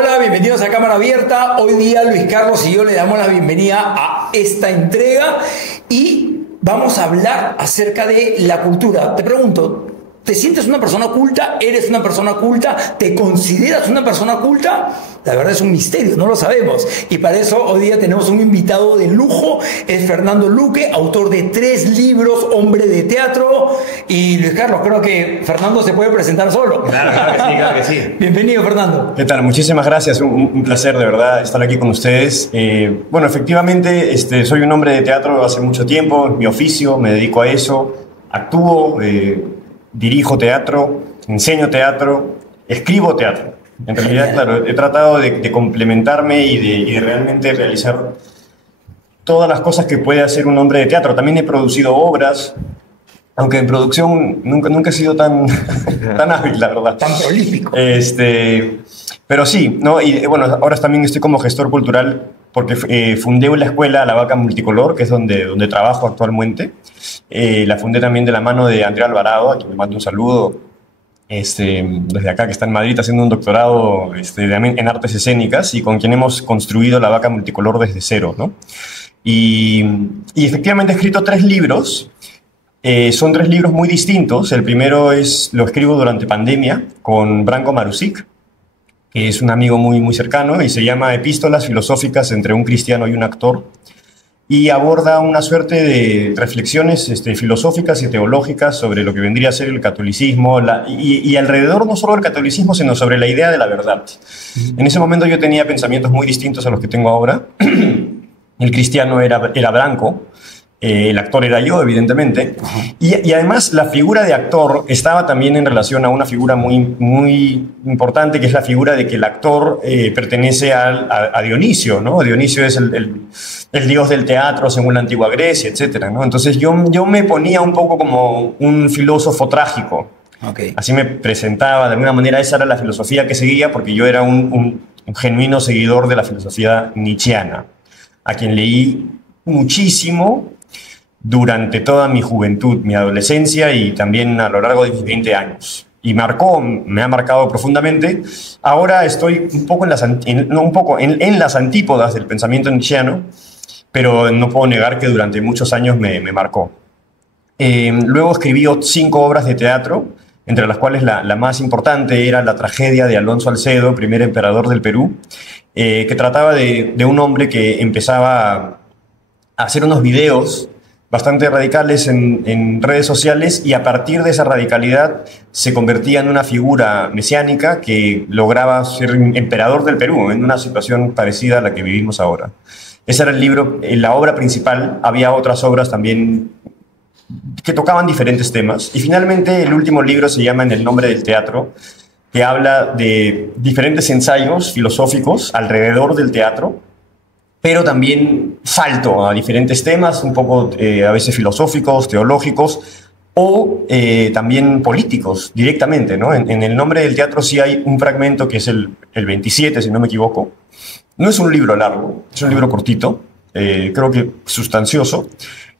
Hola, bienvenidos a Cámara Abierta. Hoy día Luis Carlos y yo le damos la bienvenida a esta entrega y vamos a hablar acerca de la cultura. Te pregunto, ¿te sientes una persona culta? ¿Eres una persona culta? ¿Te consideras una persona culta? La verdad es un misterio, no lo sabemos. Y para eso hoy día tenemos un invitado de lujo. Es Fernando Luque, autor de 3 libros, hombre de teatro. Y Luis Carlos, creo que Fernando se puede presentar solo. Claro que sí, claro que sí. Bienvenido, Fernando. ¿Qué tal? Muchísimas gracias. Un placer, de verdad, estar aquí con ustedes. Bueno, efectivamente, soy un hombre de teatro hace mucho tiempo. Es mi oficio, me dedico a eso. Actúo, dirijo teatro, enseño teatro, escribo teatro. En realidad, claro, he tratado de complementarme y de realmente realizar todas las cosas que puede hacer un hombre de teatro. También he producido obras, aunque en producción nunca he sido tan hábil, la verdad. Tan prolífico. Pero sí, ¿no? Y bueno, ahora también estoy como gestor cultural porque fundé la escuela La Vaca Multicolor, que es donde trabajo actualmente. La fundé también de la mano de Andrea Alvarado, a quien le mando un saludo. Desde acá, que está en Madrid haciendo un doctorado en artes escénicas y con quien hemos construido La Vaca Multicolor desde cero, ¿no? Y efectivamente he escrito 3 libros. Son 3 libros muy distintos. El primero lo escribo durante pandemia con Branko Marusic, que es un amigo muy cercano, y se llama Epístolas filosóficas entre un cristiano y un actor. Y aborda una suerte de reflexiones filosóficas y teológicas sobre lo que vendría a ser el catolicismo y alrededor no solo del catolicismo, sino sobre la idea de la verdad. En ese momento yo tenía pensamientos muy distintos a los que tengo ahora. El cristiano era Branko, el actor era yo, evidentemente. Y además la figura de actor estaba también en relación a una figura muy importante, que es la figura de que el actor pertenece a Dionisio, ¿no? Dionisio es el dios del teatro según la antigua Grecia, etc., ¿no? Entonces yo me ponía un poco como un filósofo trágico. Okay. Así me presentaba, de alguna manera esa era la filosofía que seguía, porque yo era un genuino seguidor de la filosofía nietzscheana, a quien leí muchísimo durante toda mi juventud, mi adolescencia y también a lo largo de mis 20 años. Y me ha marcado profundamente. Ahora estoy un poco en las antípodas del pensamiento nietzscheano, pero no puedo negar que durante muchos años me marcó. Luego escribí 5 obras de teatro, entre las cuales la más importante era La tragedia de Alonso Alcedo, primer emperador del Perú, que trataba de un hombre que empezaba a hacer unos videos bastante radicales en redes sociales, y a partir de esa radicalidad se convertía en una figura mesiánica que lograba ser emperador del Perú en una situación parecida a la que vivimos ahora. Ese era el libro, la obra principal. Había otras obras también que tocaban diferentes temas, y finalmente el último libro se llama En el nombre del teatro, que habla de diferentes ensayos filosóficos alrededor del teatro, pero también salto a diferentes temas, un poco a veces filosóficos, teológicos o también políticos directamente, ¿no? En el nombre del teatro sí hay un fragmento que es el 27, si no me equivoco. No es un libro largo, es un libro cortito, creo que sustancioso.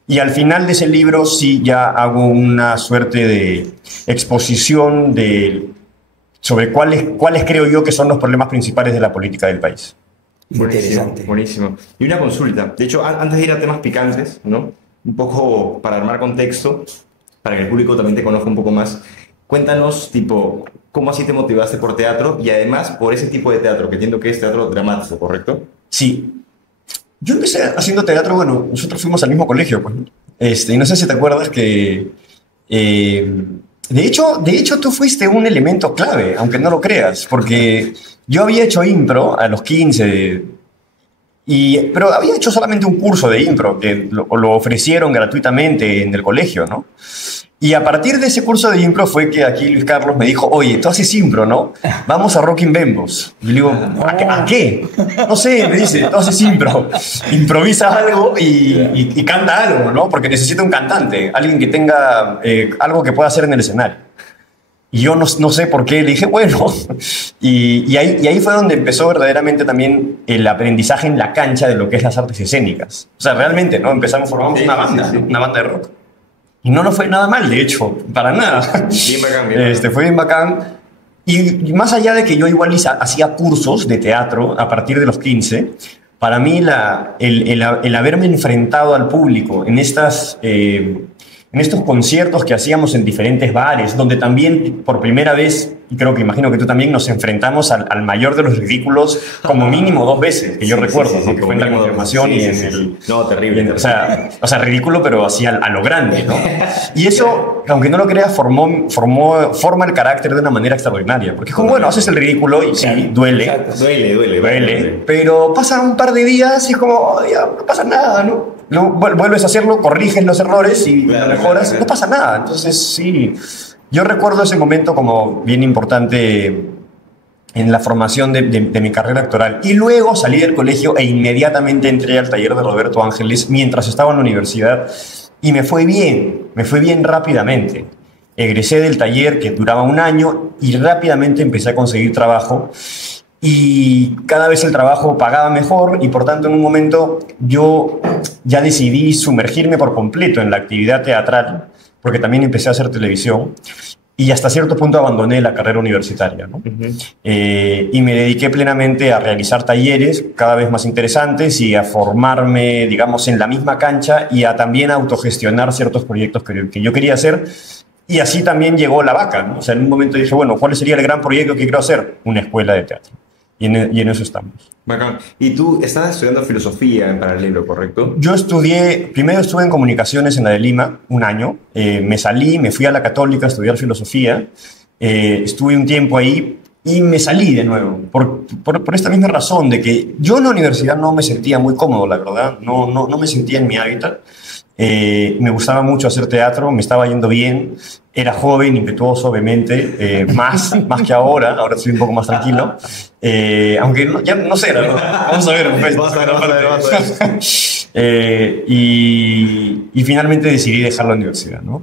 Y al final de ese libro sí ya hago una suerte de exposición sobre cuáles creo yo que son los problemas principales de la política del país. Interesante. Buenísimo. Y una consulta. De hecho, antes de ir a temas picantes, ¿no? Un poco para armar contexto, para que el público también te conozca un poco más, cuéntanos, cómo así te motivaste por teatro y además por ese tipo de teatro, que entiendo que es teatro dramático, ¿correcto? Sí. Yo empecé haciendo teatro, bueno, nosotros fuimos al mismo colegio, pues. Y no sé si te acuerdas que... De hecho, tú fuiste un elemento clave, aunque no lo creas, porque yo había hecho impro a los 15, pero había hecho solamente un curso de impro que lo ofrecieron gratuitamente en el colegio, ¿no? Y a partir de ese curso de impro fue que aquí Luis Carlos me dijo, oye, tú haces impro, ¿no? Vamos a Rockin' Bembos. Y le digo, ¿a qué? No sé, me dice, tú haces impro. Improvisa algo y canta algo, ¿no? Porque necesita un cantante, alguien que tenga algo que pueda hacer en el escenario. Y yo no sé por qué, le dije, bueno. Y ahí fue donde empezó verdaderamente también el aprendizaje en la cancha de lo que es las artes escénicas. O sea, realmente, ¿no? Formamos una banda, una banda de rock. Y no nos fue nada mal, de hecho, para nada. Bien bacán, bien bacán. Fue bien bacán. Y más allá de que yo igual hacía cursos de teatro a partir de los 15, para mí el haberme enfrentado al público en estos conciertos que hacíamos en diferentes bares, donde también por primera vez, y creo que imagino que tú también, nos enfrentamos al mayor de los ridículos como mínimo 2 veces, que yo recuerdo, ¿no? Que fue en la confirmación y en el... No, terrible. O sea, ridículo, pero así a lo grande, ¿no? Y eso, aunque no lo creas, forma el carácter de una manera extraordinaria. Porque es como, bueno, haces el ridículo y sí, duele. Duele. Pero pasan un par de días y es como, oh, ya, no pasa nada, ¿no? Luego vuelves a hacerlo, corriges los errores y lo mejoras, no pasa nada. Entonces, sí, yo recuerdo ese momento como bien importante en la formación de mi carrera actoral. Y luego salí del colegio e inmediatamente entré al taller de Roberto Ángeles mientras estaba en la universidad y me fue bien rápidamente. Egresé del taller que duraba 1 año y rápidamente empecé a conseguir trabajo. Y cada vez el trabajo pagaba mejor y por tanto en un momento yo ya decidí sumergirme por completo en la actividad teatral, porque también empecé a hacer televisión y hasta cierto punto abandoné la carrera universitaria, ¿no? Y me dediqué plenamente a realizar talleres cada vez más interesantes y a formarme, digamos, en la misma cancha y a también autogestionar ciertos proyectos que yo quería hacer. Y así también llegó La Vaca, ¿no? O sea, en un momento dije, bueno, ¿cuál sería el gran proyecto que quiero hacer? Una escuela de teatro. Y en eso estamos. Bacán. Y tú estás estudiando filosofía en paralelo, ¿correcto? Yo primero estuve en comunicaciones en la de Lima, 1 año. Me salí, me fui a la Católica a estudiar filosofía. Estuve un tiempo ahí y me salí de nuevo. Por esta misma razón de que yo en la universidad no me sentía muy cómodo, la verdad. No me sentía en mi hábitat. Me gustaba mucho hacer teatro, me estaba yendo bien. Era joven, impetuoso, obviamente, más que ahora. Ahora estoy un poco más tranquilo. Aunque ya no sé, ¿no? Vamos a ver. Y finalmente decidí dejar la universidad, ¿no?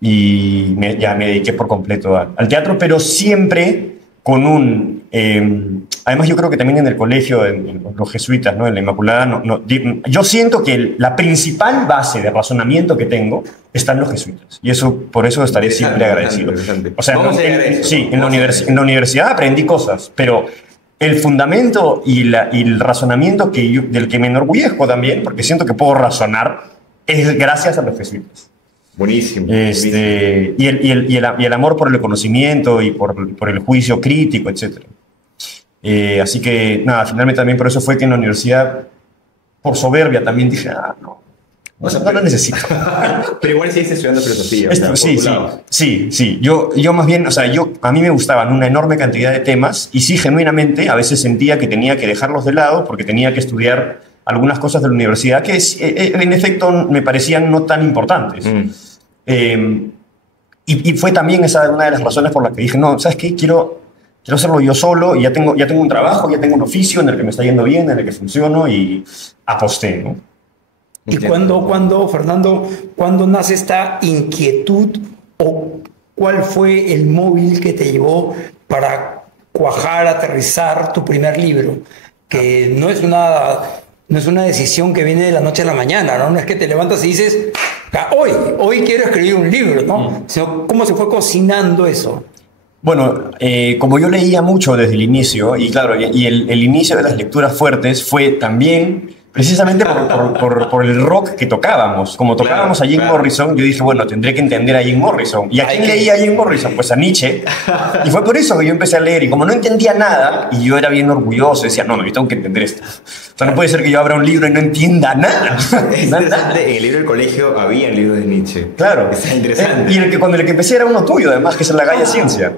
Y ya me dediqué por completo al teatro, pero siempre con un... además yo creo que también en el colegio, en los jesuitas, ¿no? En la Inmaculada, yo siento que la principal base de razonamiento que tengo está en los jesuitas. Y por eso estaré siempre agradecido. O sea, en la universidad aprendí cosas, pero el fundamento y el razonamiento del que me enorgullezco también, porque siento que puedo razonar, es gracias a los jesuitas. Buenísimo. Y el amor por el conocimiento y por el juicio crítico, etc. Así que, nada, finalmente también por eso fue que en la universidad, por soberbia, también dije, no lo necesito. Pero igual seguiste estudiando filosofía. Sí. Yo más bien, o sea, a mí me gustaban una enorme cantidad de temas y sí, genuinamente, a veces sentía que tenía que dejarlos de lado porque tenía que estudiar algunas cosas de la universidad que en efecto me parecían no tan importantes. Y fue también esa una de las razones por las que dije, no, ¿sabes qué? Quiero hacerlo yo solo y ya tengo un trabajo, ya tengo un oficio en el que me está yendo bien, en el que funciono y aposté, ¿no? ¿Y cuándo, Fernando, cuándo nace esta inquietud o cuál fue el móvil que te llevó para cuajar, aterrizar tu primer libro? Que no es una decisión que viene de la noche a la mañana, ¿no? No es que te levantas y dices, hoy quiero escribir un libro, ¿no? Sino cómo se fue cocinando eso. Bueno, como yo leía mucho desde el inicio, y claro, y el inicio de las lecturas fuertes fue también precisamente por el rock que tocábamos. Como tocábamos a Jim Morrison, yo dije, bueno, tendré que entender a Jim Morrison. ¿Y a quién leía a Jim Morrison? Pues a Nietzsche. Y fue por eso que yo empecé a leer. Y como no entendía nada, y yo era bien orgulloso, decía, no, yo tengo que entender esto. O sea, no puede ser que yo abra un libro y no entienda nada. En el libro del colegio había libros de Nietzsche. Claro. Está interesante. Y el que empecé era uno tuyo, además, que es en la Gaia Ciencia.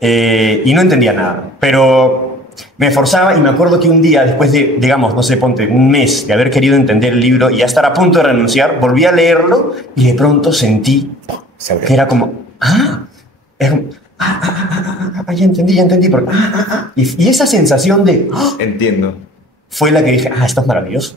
Y no entendía nada. Pero me esforzaba y me acuerdo que un día, después de, digamos, no sé, ponte un mes de haber querido entender el libro y ya estar a punto de renunciar, volví a leerlo y de pronto sentí que era como, ya entendí. Y esa sensación de, entiendo. Fue la que dije, esto es maravilloso.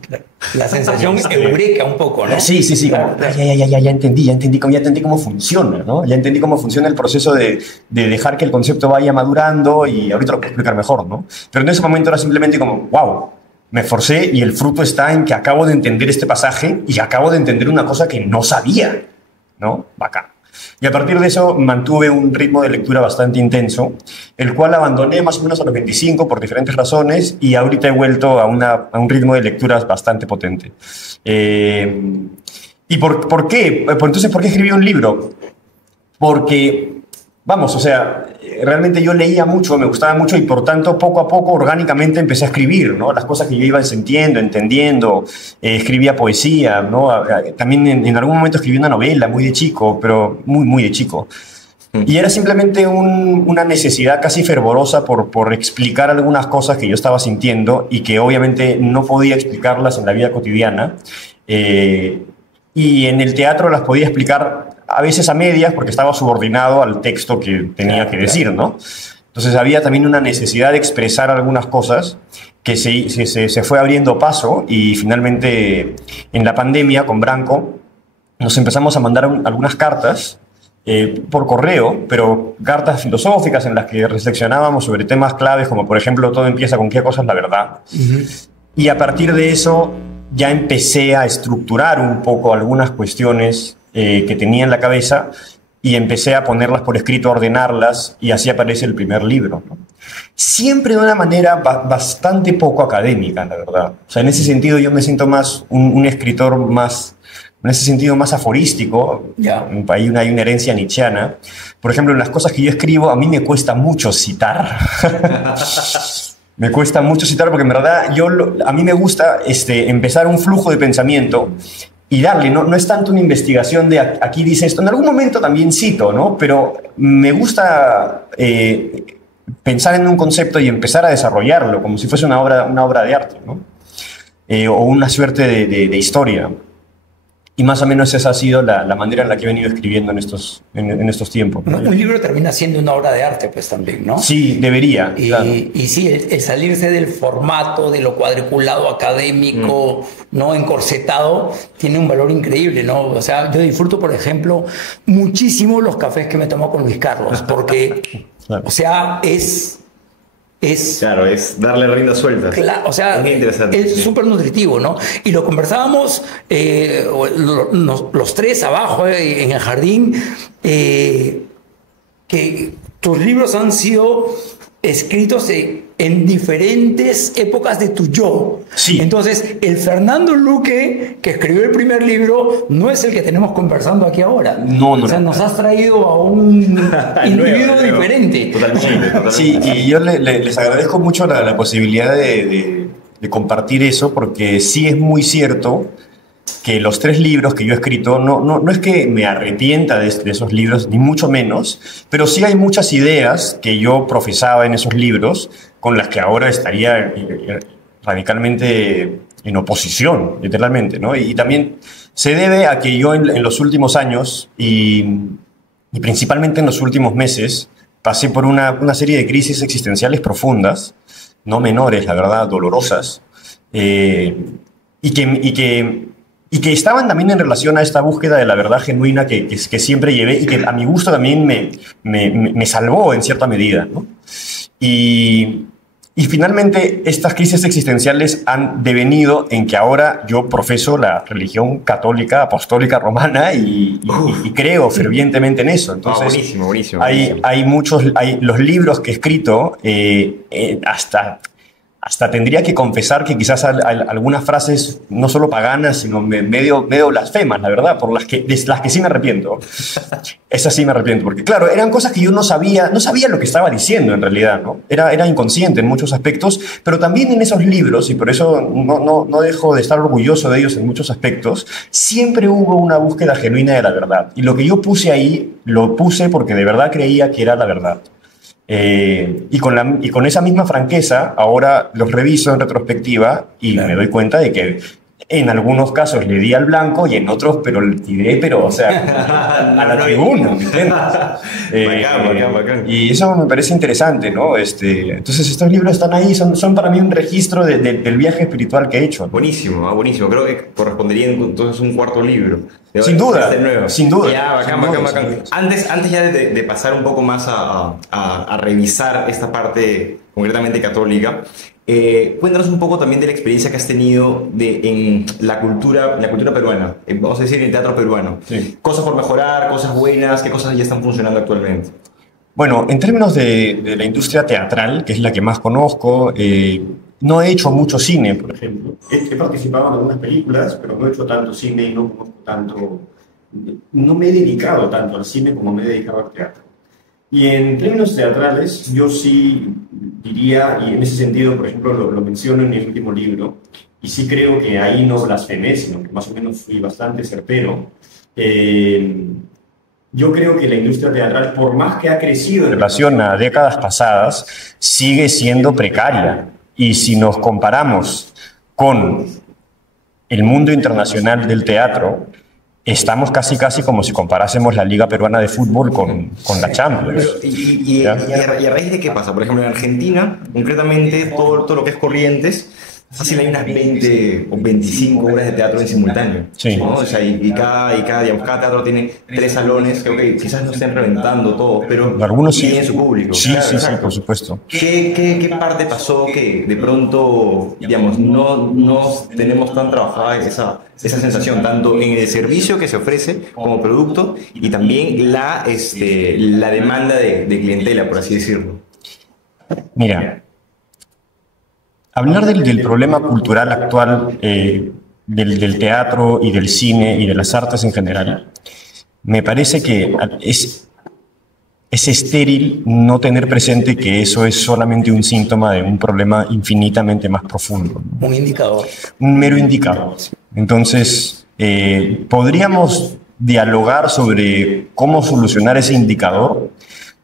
La sensación eureka un poco, ¿no? Sí. Claro. Ya entendí cómo funciona, ¿no? Ya entendí cómo funciona el proceso de dejar que el concepto vaya madurando y ahorita lo puedo explicar mejor, ¿no? Pero en ese momento era simplemente como, wow, me esforcé y el fruto está en que acabo de entender este pasaje y acabo de entender una cosa que no sabía, ¿no? Bacán. Y a partir de eso mantuve un ritmo de lectura bastante intenso, el cual abandoné más o menos a los 25 por diferentes razones y ahorita he vuelto a un ritmo de lecturas bastante potente. ¿Y por qué? Entonces, ¿por qué escribí un libro? Porque, vamos, o sea, realmente yo leía mucho, me gustaba mucho y por tanto poco a poco orgánicamente empecé a escribir, ¿no? Las cosas que yo iba sintiendo, entendiendo, escribía poesía, ¿no? También en algún momento escribí una novela muy de chico, pero muy de chico. Y era simplemente una necesidad casi fervorosa por explicar algunas cosas que yo estaba sintiendo y que obviamente no podía explicarlas en la vida cotidiana. Y en el teatro las podía explicar a veces a medias porque estaba subordinado al texto que tenía que decir, ¿no? Entonces había también una necesidad de expresar algunas cosas que se fue abriendo paso y finalmente en la pandemia con Branco nos empezamos a mandar algunas cartas por correo, pero cartas filosóficas en las que reflexionábamos sobre temas claves como por ejemplo todo empieza con qué cosa es la verdad. Y a partir de eso ya empecé a estructurar un poco algunas cuestiones que tenía en la cabeza y empecé a ponerlas por escrito, a ordenarlas y así aparece el primer libro, ¿no? Siempre de una manera bastante poco académica, la verdad. O sea, en ese sentido yo me siento más un escritor más, en ese sentido más aforístico. Hay una herencia nietzscheana. Por ejemplo, en las cosas que yo escribo a mí me cuesta mucho citar. Me cuesta mucho citar porque en verdad a mí me gusta empezar un flujo de pensamiento y darle, no es tanto una investigación de aquí dice esto, en algún momento también cito, ¿no? Pero me gusta pensar en un concepto y empezar a desarrollarlo como si fuese una obra de arte, ¿no? O una suerte de historia. Y más o menos esa ha sido la manera en la que he venido escribiendo en estos tiempos, ¿no? Un libro termina siendo una obra de arte, pues también, ¿no? Sí, debería. Claro. Y sí, el salirse del formato, de lo cuadriculado académico, ¿no? Encorsetado, tiene un valor increíble, ¿no? O sea, yo disfruto, por ejemplo, muchísimo los cafés que me tomo con Luis Carlos, porque, claro. O sea, Claro, es darle rienda suelta. Claro, o sea, es súper nutritivo, ¿no? Y lo conversábamos los tres abajo en el jardín, que tus libros han sido escritos en diferentes épocas de tu yo. Sí. Entonces, el Fernando Luque, que escribió el primer libro, no es el que tenemos conversando aquí ahora. No. O sea, nos has traído a un individuo diferente. Totalmente. Sí, y yo les agradezco mucho la posibilidad de compartir eso, porque sí es muy cierto que los 3 libros que yo he escrito, no es que me arrepienta de esos libros, ni mucho menos, pero sí hay muchas ideas que yo profesaba en esos libros con las que ahora estaría radicalmente en oposición, literalmente, ¿no? Y también se debe a que yo en los últimos años y principalmente en los últimos meses pasé por una serie de crisis existenciales profundas, no menores, la verdad, dolorosas, y que estaban también en relación a esta búsqueda de la verdad genuina que siempre llevé y que a mi gusto también me salvó en cierta medida, ¿no? Y finalmente estas crisis existenciales han devenido en que ahora yo profeso la religión católica, apostólica, romana y creo fervientemente en eso. Entonces, buenísimo. Hay los libros que he escrito, hasta tendría que confesar que quizás algunas frases no solo paganas, sino medio blasfemas, la verdad, de las que sí me arrepiento. Esas sí me arrepiento, porque claro, eran cosas que yo no sabía lo que estaba diciendo en realidad, ¿no? Era inconsciente en muchos aspectos, pero también en esos libros, y por eso no dejo de estar orgulloso de ellos en muchos aspectos, siempre hubo una búsqueda genuina de la verdad. Y lo que yo puse ahí, lo puse porque de verdad creía que era la verdad. Y con esa misma franqueza, ahora los reviso en retrospectiva y me doy cuenta de que en algunos casos le di al blanco y en otros, pero le tiré, o sea, a la tribuna, ¿me entiendes? Bacán. Y eso me parece interesante, ¿no? Entonces estos libros están ahí, son para mí un registro del viaje espiritual que he hecho. Buenísimo. Creo que correspondería entonces un cuarto libro. Sin duda. Ya, bacán. Antes ya de pasar un poco más a revisar esta parte concretamente católica, Cuéntanos un poco también de la experiencia que has tenido en la cultura peruana, vamos a decir, en el teatro peruano. Sí. Cosas por mejorar, cosas buenas, qué cosas ya están funcionando actualmente. Bueno, en términos de la industria teatral, que es la que más conozco, no he hecho mucho cine, por ejemplo. He participado en algunas películas, pero no he hecho tanto cine y no conozco tanto, no me he dedicado tanto al cine como me he dedicado al teatro. Y en términos teatrales, yo sí diría, y en ese sentido, por ejemplo, lo menciono en mi último libro, y sí creo que ahí no blasfemé, sino que más o menos fui bastante certero. Yo creo que la industria teatral, por más que ha crecido en relación a décadas pasadas, sigue siendo precaria. Y si nos comparamos con el mundo internacional del teatro, estamos casi como si comparásemos la Liga Peruana de Fútbol con la Champions. ¿Y a raíz de qué pasa? Por ejemplo, en Argentina, concretamente, todo lo que es Corrientes, fácil hay unas 20 o 25 obras de teatro en simultáneo. Sí. ¿No? O sea, digamos, cada teatro tiene 3 salones que, ok, quizás no estén reventando todos, pero algunos sí. tienen su público. Sí, Claro, sí, por supuesto. ¿Qué parte pasó que de pronto, digamos, no tenemos tan trabajada esa sensación, tanto en el servicio que se ofrece como producto y también la demanda de clientela, por así decirlo? Mira, hablar del problema cultural actual del teatro y del cine y de las artes en general, me parece que es estéril no tener presente que eso es solamente un síntoma de un problema infinitamente más profundo, ¿no? Un indicador. Un mero indicador. Entonces, podríamos dialogar sobre cómo solucionar ese indicador,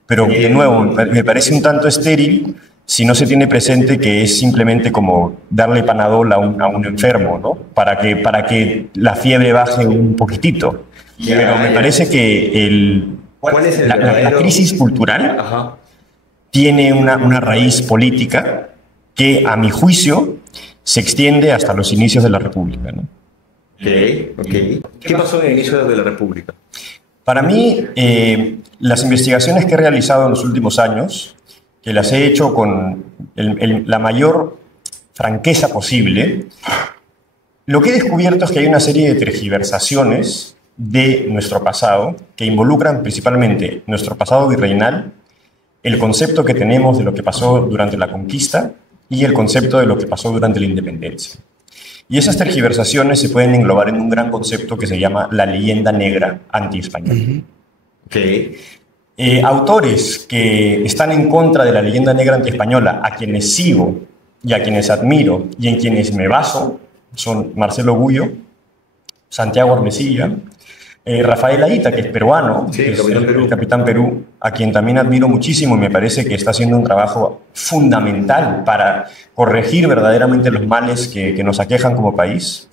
pero de nuevo, me parece un tanto estéril si no se tiene presente que es simplemente como darle Panadol a un enfermo, ¿no? Para que la fiebre baje un poquitito. Pero me parece que ¿Cuál es la crisis cultural Ajá. tiene una raíz política que, a mi juicio, se extiende hasta los inicios de la República, ¿no? Ok. ¿Qué pasó en el inicio de la República? Para mí, las investigaciones que he realizado en los últimos años, que las he hecho con la mayor franqueza posible, lo que he descubierto es que hay una serie de tergiversaciones de nuestro pasado que involucran principalmente nuestro pasado virreinal, el concepto que tenemos de lo que pasó durante la conquista y el concepto de lo que pasó durante la independencia. Y esas tergiversaciones se pueden englobar en un gran concepto que se llama la leyenda negra anti-española. Autores que están en contra de la leyenda negra anti-española, a quienes sigo y a quienes admiro y en quienes me baso, son Marcelo Gullo, Santiago Armesilla, Rafael Aita, que es peruano, sí, que es Capitán el Capitán Perú, a quien también admiro muchísimo y me parece que está haciendo un trabajo fundamental para corregir verdaderamente los males que nos aquejan como país.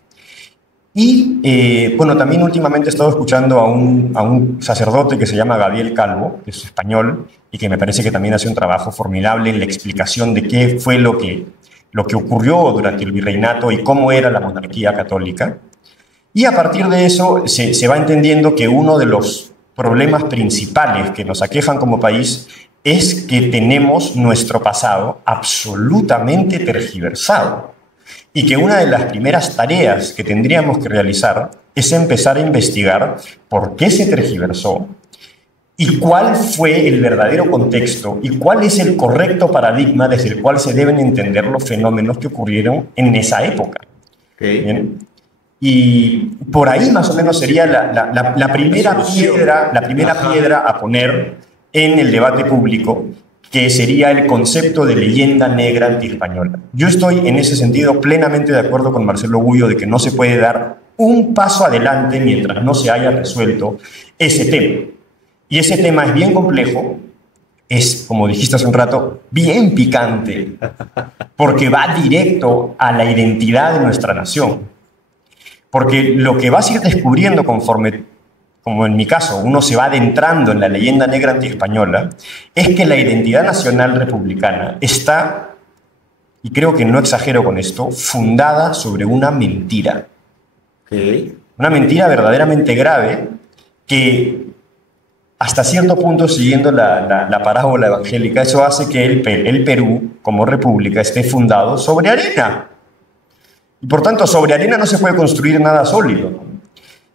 Y, bueno, también últimamente he estado escuchando a un sacerdote que se llama Gabriel Calvo, que es español, y que me parece que también hace un trabajo formidable en la explicación de qué fue lo que ocurrió durante el virreinato y cómo era la monarquía católica. Y a partir de eso se va entendiendo que uno de los problemas principales que nos aquejan como país es que tenemos nuestro pasado absolutamente tergiversado. Y que una de las primeras tareas que tendríamos que realizar es empezar a investigar por qué se tergiversó y cuál fue el verdadero contexto y cuál es el correcto paradigma desde el cual se deben entender los fenómenos que ocurrieron en esa época. ¿Bien? Y por ahí más o menos sería la primera piedra a poner en el debate público, que sería el concepto de leyenda negra antiespañola. Yo estoy en ese sentido plenamente de acuerdo con Marcelo Gullo de que no se puede dar un paso adelante mientras no se haya resuelto ese tema. Y ese tema es bien complejo, es, como dijiste hace un rato, bien picante, porque va directo a la identidad de nuestra nación. Porque lo que vas a ir descubriendo conforme, como en mi caso, uno se va adentrando en la leyenda negra antiespañola, es que la identidad nacional republicana está, y creo que no exagero con esto, fundada sobre una mentira. Una mentira verdaderamente grave que hasta cierto punto, siguiendo la parábola evangélica, eso hace que el Perú, como república, esté fundado sobre arena. Y por tanto, sobre arena no se puede construir nada sólido.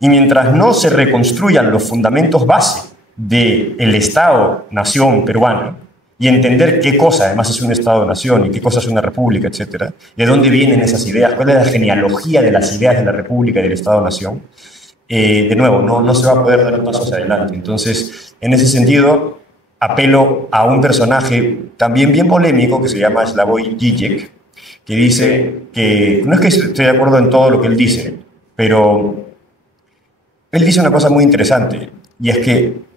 Y mientras no se reconstruyan los fundamentos base del Estado-nación peruano, y entender qué cosa además es un Estado-nación y qué cosa es una república, etcétera, de dónde vienen esas ideas, cuál es la genealogía de las ideas de la república y del Estado-nación, de nuevo, no se va a poder dar un paso hacia adelante. Entonces, en ese sentido, apelo a un personaje también bien polémico que se llama Slavoj Žižek, que dice que, no es que estoy de acuerdo en todo lo que él dice, pero él dice una cosa muy interesante, y es que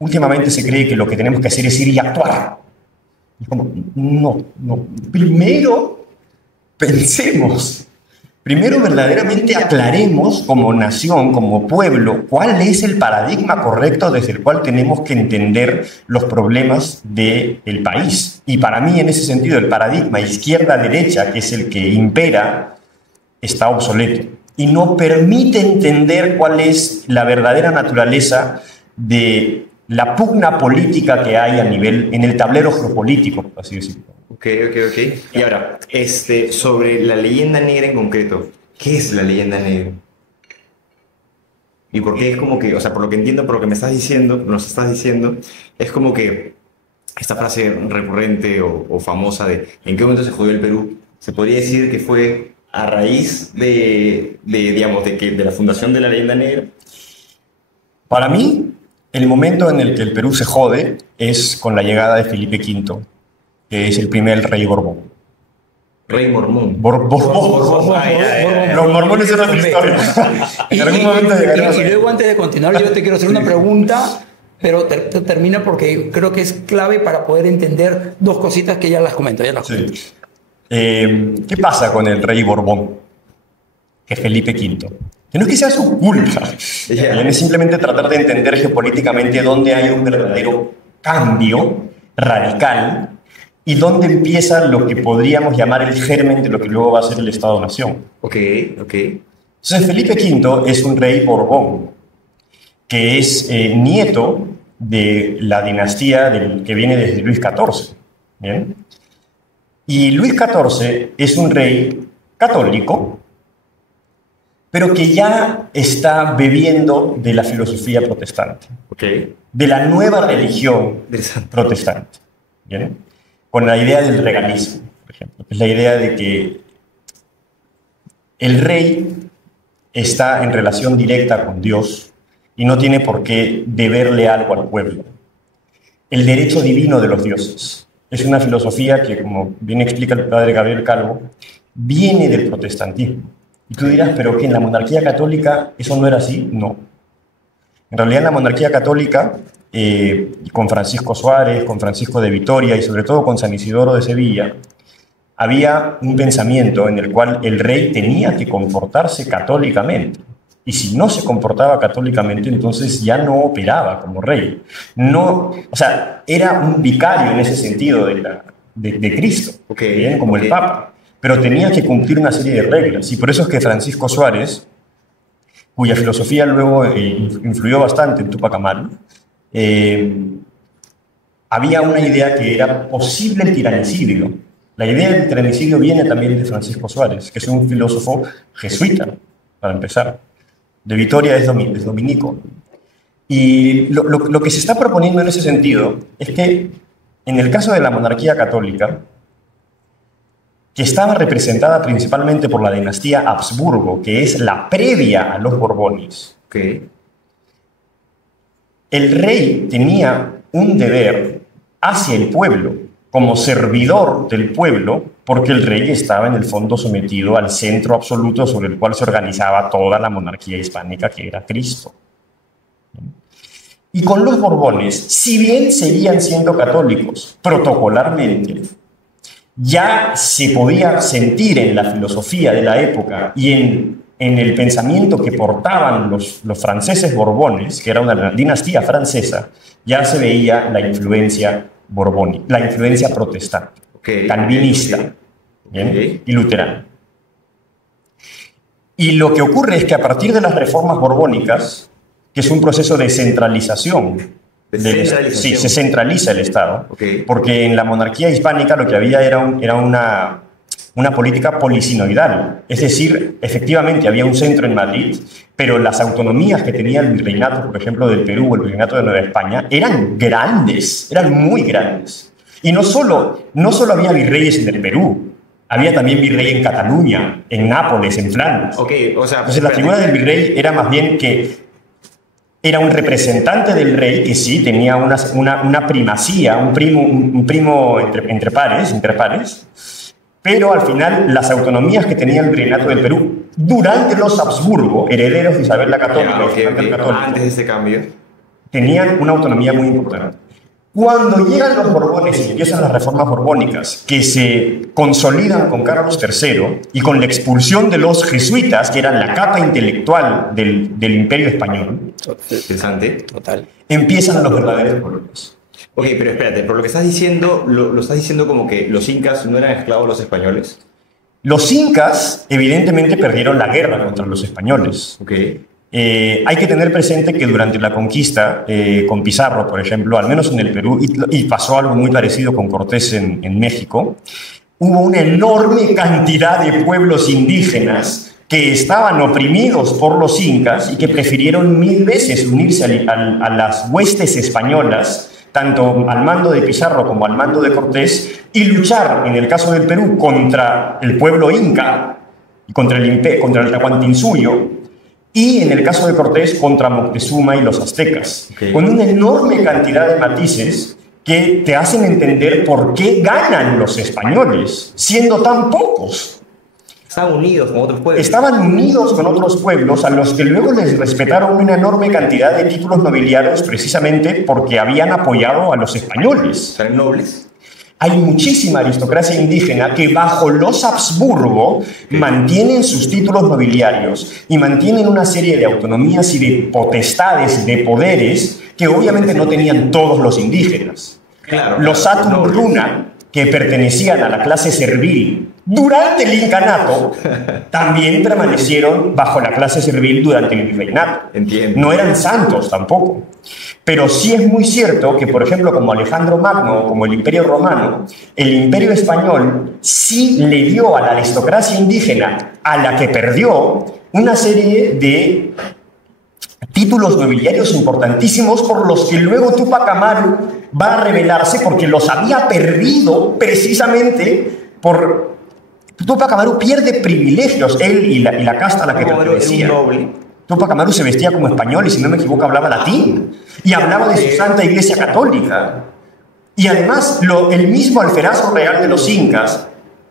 últimamente se cree que lo que tenemos que hacer es ir y actuar. Y es como, no. Primero pensemos. Primero verdaderamente aclaremos como nación, como pueblo, cuál es el paradigma correcto desde el cual tenemos que entender los problemas del país. Y para mí, en ese sentido, el paradigma izquierda-derecha, que es el que impera, está obsoleto. Y no permite entender cuál es la verdadera naturaleza de la pugna política que hay a nivel, en el tablero geopolítico, por así decirlo. Ok. Y ahora, sobre la leyenda negra en concreto, ¿qué es la leyenda negra? Y por qué es como que, o sea, por lo que entiendo, por lo que nos estás diciendo, es como que esta frase recurrente o famosa de ¿en qué momento se jodió el Perú? Se podría decir que fue a raíz digamos, de la fundación de la leyenda negra. Para mí, el momento en el que el Perú se jode es con la llegada de Felipe V, que es el primer rey Borbón. Rey mormón. Borbón. Los mormones eran otra historia. En algún momento llegaremos. Y luego, antes de continuar, yo te quiero hacer una pregunta, pero termina porque creo que es clave para poder entender dos cositas que ya las comento. Sí. ¿Qué pasa con el rey Borbón? Que es Felipe V. Que no es que sea su culpa, es simplemente tratar de entender geopolíticamente dónde hay un verdadero cambio radical y dónde empieza lo que podríamos llamar el germen de lo que luego va a ser el Estado-Nación. Ok. Entonces, Felipe V es un rey Borbón, que es nieto de la dinastía que viene desde Luis XIV. ¿Bien? Y Luis XIV es un rey católico, pero que ya está bebiendo de la filosofía protestante, de la nueva religión protestante, ¿bien? Con la idea del regalismo, por ejemplo, que es la idea de que el rey está en relación directa con Dios y no tiene por qué deberle algo al pueblo. El derecho divino de los dioses es una filosofía que, como bien explica el padre Gabriel Calvo, viene del protestantismo. Y tú dirás, ¿pero qué? ¿En la monarquía católica eso no era así? No. En realidad, en la monarquía católica, con Francisco Suárez, con Francisco de Vitoria y sobre todo con San Isidoro de Sevilla, había un pensamiento en el cual el rey tenía que comportarse católicamente. Y si no se comportaba católicamente, entonces ya no operaba como rey. No, o sea, era un vicario en ese sentido de Cristo, ¿bien? Como el Papa. Pero tenía que cumplir una serie de reglas. Y por eso es que Francisco Suárez, cuya filosofía luego influyó bastante en Túpac Amaru, había una idea que era posible el tiranicidio. La idea del tiranicidio viene también de Francisco Suárez, que es un filósofo jesuita, para empezar. De Vitoria es dominico. Y lo que se está proponiendo en ese sentido es que, en el caso de la monarquía católica, que estaba representada principalmente por la dinastía Habsburgo, que es la previa a los Borbones, el rey tenía un deber hacia el pueblo, como servidor del pueblo, porque el rey estaba en el fondo sometido al centro absoluto sobre el cual se organizaba toda la monarquía hispánica, que era Cristo. Y con los Borbones, si bien seguían siendo católicos protocolarmente, ya se podía sentir en la filosofía de la época y en el pensamiento que portaban los franceses Borbones, que era una dinastía francesa, ya se veía la influencia borbónica, la influencia protestante, calvinista y luterana. Y lo que ocurre es que a partir de las reformas borbónicas, que es un proceso de centralización. Sí, se centraliza el Estado, Okay. porque en la monarquía hispánica lo que había era una política polisinoidal, es decir, efectivamente había un centro en Madrid, pero las autonomías que tenía el virreinato, por ejemplo, del Perú o el virreinato de Nueva España, eran grandes, eran muy grandes. Y no solo había virreyes en el Perú, había también virrey en Cataluña, en Nápoles, en Flandes. Okay, o sea, Entonces la figura del virrey era más bien que era un representante del rey que sí tenía una primacía, un primo entre pares, pero al final las autonomías que tenía el virreinato del Perú durante los Habsburgo, herederos de Isabel la Católica, antes de ese cambio, tenían una autonomía muy importante. Cuando llegan los Borbones y empiezan las reformas borbónicas, que se consolidan con Carlos III y con la expulsión de los jesuitas, que eran la capa intelectual del Imperio Español, interesante. Total. empiezan los verdaderos colonias. Ok, pero espérate, por lo que estás diciendo, lo estás diciendo como que los incas no eran esclavos de los españoles. Los incas, evidentemente, perdieron la guerra contra los españoles. Ok. Hay que tener presente que durante la conquista, con Pizarro, por ejemplo, al menos en el Perú, y pasó algo muy parecido con Cortés en México, hubo una enorme cantidad de pueblos indígenas que estaban oprimidos por los incas y que prefirieron 1000 veces unirse a las huestes españolas, tanto al mando de Pizarro como al mando de Cortés, y luchar, en el caso del Perú, contra el pueblo inca, contra el Tahuantinsuyo, y en el caso de Cortés, contra Moctezuma y los aztecas, Okay. con una enorme cantidad de matices que te hacen entender por qué ganan los españoles, siendo tan pocos. Estaban unidos con otros pueblos. Estaban unidos con otros pueblos a los que luego les respetaron una enorme cantidad de títulos nobiliarios precisamente porque habían apoyado a los españoles. ¿Eran nobles? Hay muchísima aristocracia indígena que bajo los Habsburgo mantienen sus títulos nobiliarios y mantienen una serie de autonomías y de potestades y de poderes que obviamente no tenían todos los indígenas. Claro. Los Atum Runa, que pertenecían a la clase servil durante el incanato, también permanecieron bajo la clase servil durante el virreinato. Entiendo. No eran santos tampoco. Pero sí es muy cierto que, por ejemplo, como Alejandro Magno, como el Imperio Romano, el Imperio Español sí le dio a la aristocracia indígena, a la que perdió, una serie de títulos nobiliarios importantísimos por los que luego Túpac Amaru va a rebelarse porque los había perdido precisamente por... Túpac Amaru pierde privilegios, él y la casta a la que pertenecía. Era un noble. Túpac Amaru se vestía como español y, si no me equivoco, hablaba latín. Y hablaba de su santa iglesia católica. Y además, el mismo alferazgo real de los incas,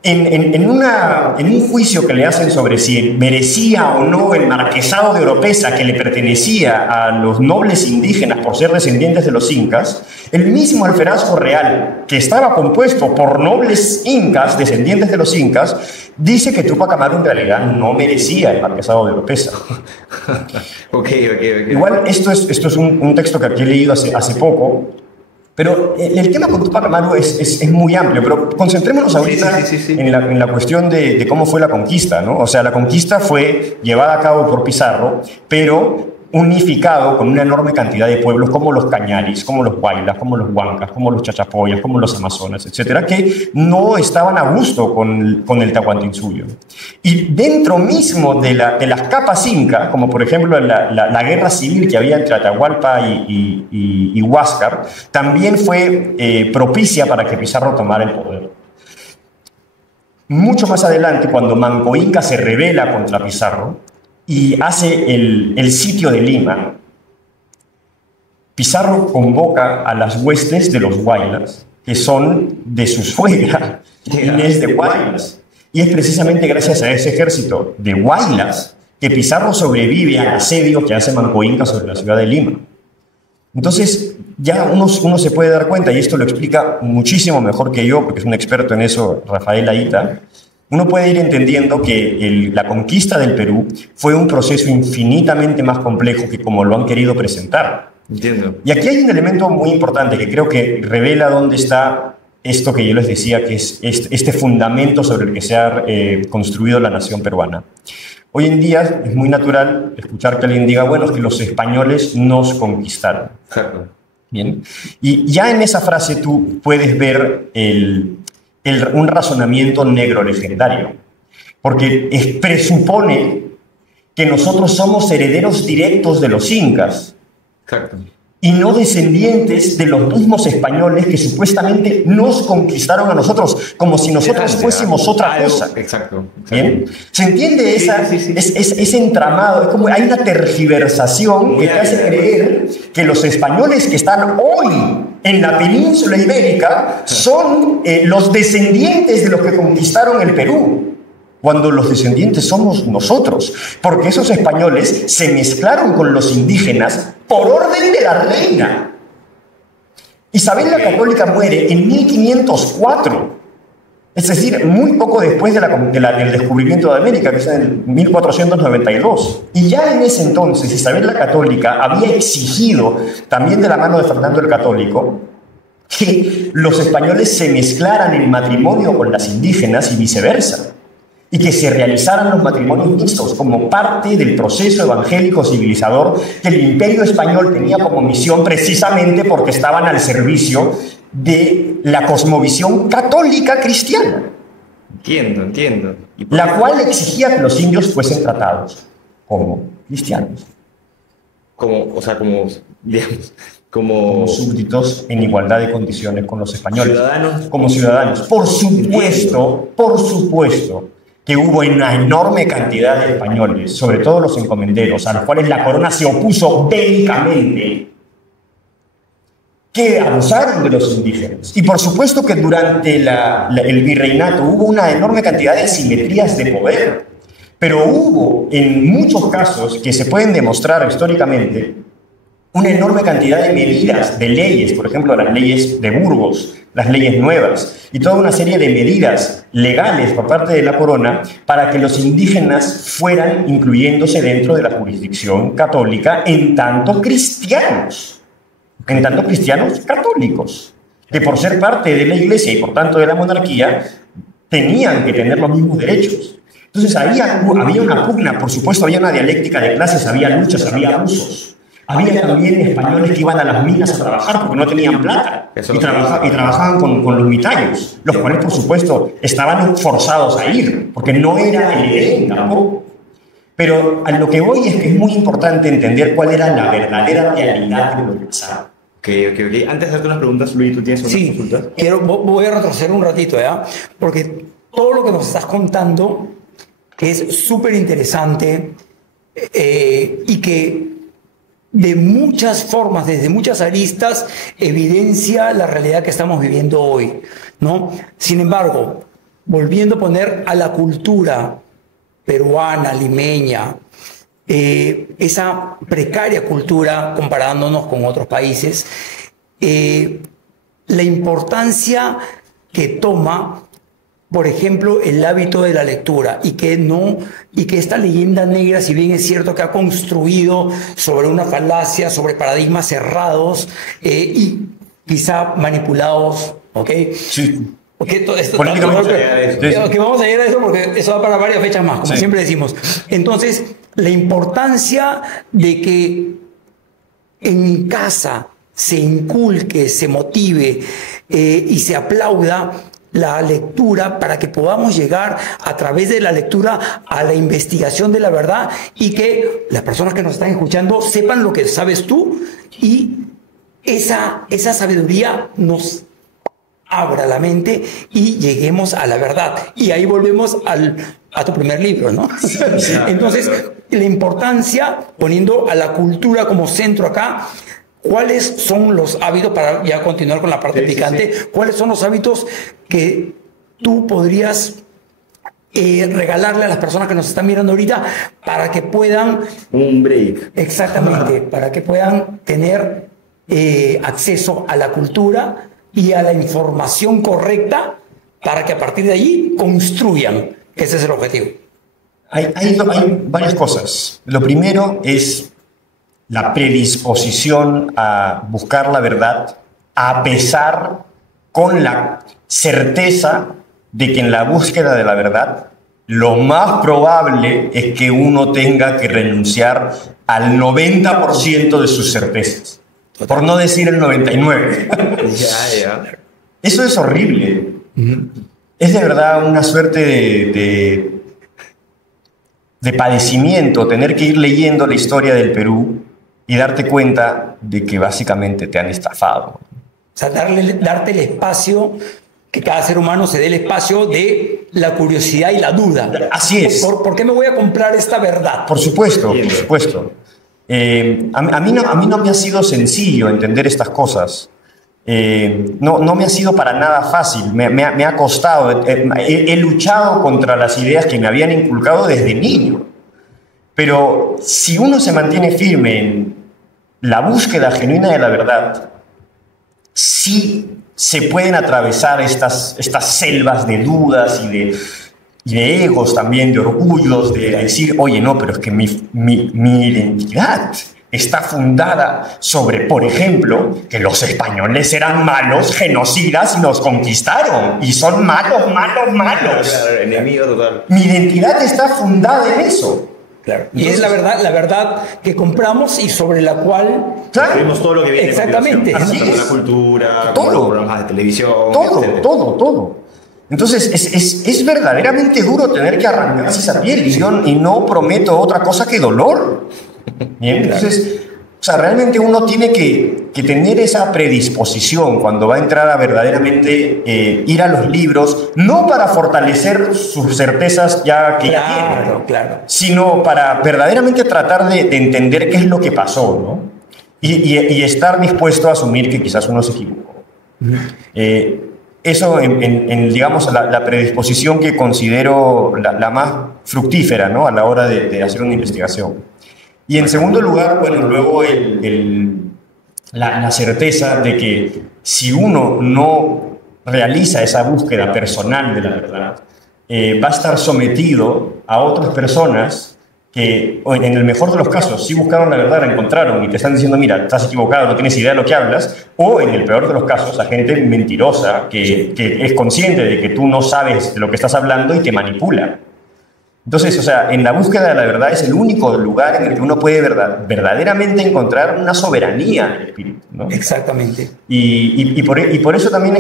en un juicio que le hacen sobre si merecía o no el marquesado de Oropesa que le pertenecía a los nobles indígenas por ser descendientes de los incas, el mismo alferazgo real, que estaba compuesto por nobles incas, descendientes de los incas, dice que Túpac Amaru en realidad no merecía el marquesado de Oropesa. Ok. Igual, esto es un texto que aquí he leído hace poco, pero el tema con Túpac Amaru es muy amplio, pero concentrémonos ahorita Sí. en la cuestión de cómo fue la conquista, ¿no? O sea, la conquista fue llevada a cabo por Pizarro, pero unificado con una enorme cantidad de pueblos como los Cañaris, como los Huaylas, como los Huancas, como los Chachapoyas, como los Amazonas, etcétera, que no estaban a gusto con el Tahuantinsuyo. Y dentro mismo de las capas inca, como por ejemplo la guerra civil que había entre Atahualpa y Huáscar, también fue propicia para que Pizarro tomara el poder. Mucho más adelante, cuando Manco Inca se rebela contra Pizarro, y hace el sitio de Lima, Pizarro convoca a las huestes de los Huaylas, que son de su suegra, Inés de Huaylas. Y es precisamente gracias a ese ejército de Huaylas que Pizarro sobrevive al asedio que hace Manco Inca sobre la ciudad de Lima. Entonces, ya uno se puede dar cuenta, y esto lo explica muchísimo mejor que yo, porque es un experto en eso, Rafael Aita. Uno puede ir entendiendo que la conquista del Perú fue un proceso infinitamente más complejo que como lo han querido presentar. Entiendo. Y aquí hay un elemento muy importante que creo que revela dónde está esto que yo les decía, que es este fundamento sobre el que se ha construido la nación peruana. Hoy en día es muy natural escuchar que alguien diga, bueno, que los españoles nos conquistaron. Exacto. Bien. Y ya en esa frase tú puedes ver un razonamiento negro legendario, porque presupone que nosotros somos herederos directos de los incas. Exacto. Y no descendientes de los mismos españoles que supuestamente nos conquistaron a nosotros, como si nosotros fuésemos otra cosa. Exacto. ¿Bien? ¿Se entiende Sí. ese entramado? Es como hay una tergiversación que te hace creer que los españoles que están hoy en la península ibérica son los descendientes de los que conquistaron el Perú, cuando los descendientes somos nosotros, porque esos españoles se mezclaron con los indígenas por orden de la reina. Isabel la Católica muere en 1504, es decir, muy poco después del descubrimiento de América, que es en 1492. Y ya en ese entonces Isabel la Católica había exigido, también de la mano de Fernando el Católico, que los españoles se mezclaran en matrimonio con las indígenas y viceversa, y que se realizaran los matrimonios mixtos como parte del proceso evangélico civilizador que el Imperio Español tenía como misión, precisamente porque estaban al servicio de la cosmovisión católica cristiana. Entiendo. La cual exigía que los indios fuesen tratados como cristianos. Digamos, Como súbditos en igualdad de condiciones con los españoles. Ciudadanos. Como ciudadanos. Por supuesto que hubo una enorme cantidad de españoles, sobre todo los encomenderos, a los cuales la corona se opuso bélicamente, que abusaron de los indígenas. Y por supuesto que durante el virreinato hubo una enorme cantidad de asimetrías de poder, pero hubo en muchos casos que se pueden demostrar históricamente una enorme cantidad de medidas, de leyes, por ejemplo, las leyes de Burgos, las leyes nuevas, y toda una serie de medidas legales por parte de la corona para que los indígenas fueran incluyéndose dentro de la jurisdicción católica en tanto cristianos católicos, que por ser parte de la iglesia y por tanto de la monarquía, tenían que tener los mismos derechos. Entonces había una pugna, por supuesto, había una dialéctica de clases, había luchas, había abusos. Había también españoles que iban a las minas a trabajar porque no tenían plata y trabajaban con los mitayos, los cuales, por supuesto, estaban forzados a ir porque no era el edén tampoco. Pero a lo que voy es que es muy importante entender cuál era la verdadera realidad de lo que pasaba. Ok. Antes de hacerte unas preguntas, Luis, ¿tú tienes unas consultas? Voy a retroceder un ratito, ¿ya? Porque todo lo que nos estás contando es súper interesante y que de muchas formas, desde muchas aristas, evidencia la realidad que estamos viviendo hoy, ¿no? Sin embargo, volviendo a poner a la cultura peruana, limeña, esa precaria cultura comparándonos con otros países, la importancia que toma, por ejemplo, el hábito de la lectura y que esta leyenda negra, si bien es cierto que ha construido sobre una falacia, sobre paradigmas cerrados y quizá manipulados, ¿ok? Sí. Porque todo esto, Políticamente. vamos a ir a eso porque eso va para varias fechas más, como siempre decimos. Entonces, la importancia de que en casa se inculque, se motive y se aplauda la lectura para que podamos llegar a través de la lectura a la investigación de la verdad y que las personas que nos están escuchando sepan lo que sabes tú y esa sabiduría nos abra la mente y lleguemos a la verdad. Y ahí volvemos a tu primer libro, ¿no? Entonces, la importancia, poniendo a la cultura como centro acá, ¿cuáles son los hábitos, para ya continuar con la parte picante, cuáles son los hábitos que tú podrías regalarle a las personas que nos están mirando ahorita para que puedan... Un break. Exactamente, para que puedan tener acceso a la cultura y a la información correcta para que a partir de allí construyan. Ese es el objetivo. Hay varias cosas. Lo primero es la predisposición a buscar la verdad, a pesar con la certeza de que en la búsqueda de la verdad lo más probable es que uno tenga que renunciar al 90% de sus certezas, por no decir el 99%. Ya. Eso es horrible. Es de verdad una suerte de padecimiento tener que ir leyendo la historia del Perú y darte cuenta de que básicamente te han estafado. O sea, darte el espacio, que cada ser humano se dé el espacio de la curiosidad y la duda. Así es. ¿Por qué me voy a comprar esta verdad? Por supuesto, por supuesto. A mí no me ha sido sencillo entender estas cosas. No me ha sido para nada fácil, me ha costado. He luchado contra las ideas que me habían inculcado desde niño. Pero si uno se mantiene firme en la búsqueda genuina de la verdad, sí se pueden atravesar estas selvas de dudas y de egos también, de orgullos, de decir, oye, no, pero es que mi identidad está fundada sobre, por ejemplo, que los españoles eran malos, genocidas y nos conquistaron. Y son malos. Claro, enemigo total. Mi identidad está fundada en eso. Claro. Y es la verdad que compramos y sobre la cual... Claro. Vimos todo lo que viene. Exactamente. Tanto Así es. la cultura, Todo. como los programas de televisión. etcétera. Todo. Entonces, es verdaderamente duro tener que arrancarse esa piel y no prometo otra cosa que dolor. Bien, entonces, o sea, realmente uno tiene que tener esa predisposición cuando va a entrar a verdaderamente ir a los libros, no para fortalecer sus certezas ya que ya tiene, Claro. sino para verdaderamente tratar de entender qué es lo que pasó, ¿no? Y estar dispuesto a asumir que quizás uno se equivocó. Eso, digamos, la predisposición que considero la más fructífera, ¿no? A la hora de hacer una investigación. Y en segundo lugar, bueno, luego la certeza de que si uno no realiza esa búsqueda personal de la verdad, va a estar sometido a otras personas que, en el mejor de los casos, sí buscaron la verdad, la encontraron y te están diciendo, mira, estás equivocado, no tienes idea de lo que hablas, o en el peor de los casos, a gente mentirosa que es consciente de que tú no sabes de lo que estás hablando y te manipula. Entonces, o sea, en la búsqueda de la verdad es el único lugar en el que uno puede verdaderamente encontrar una soberanía del espíritu, ¿no? Exactamente. Y por eso también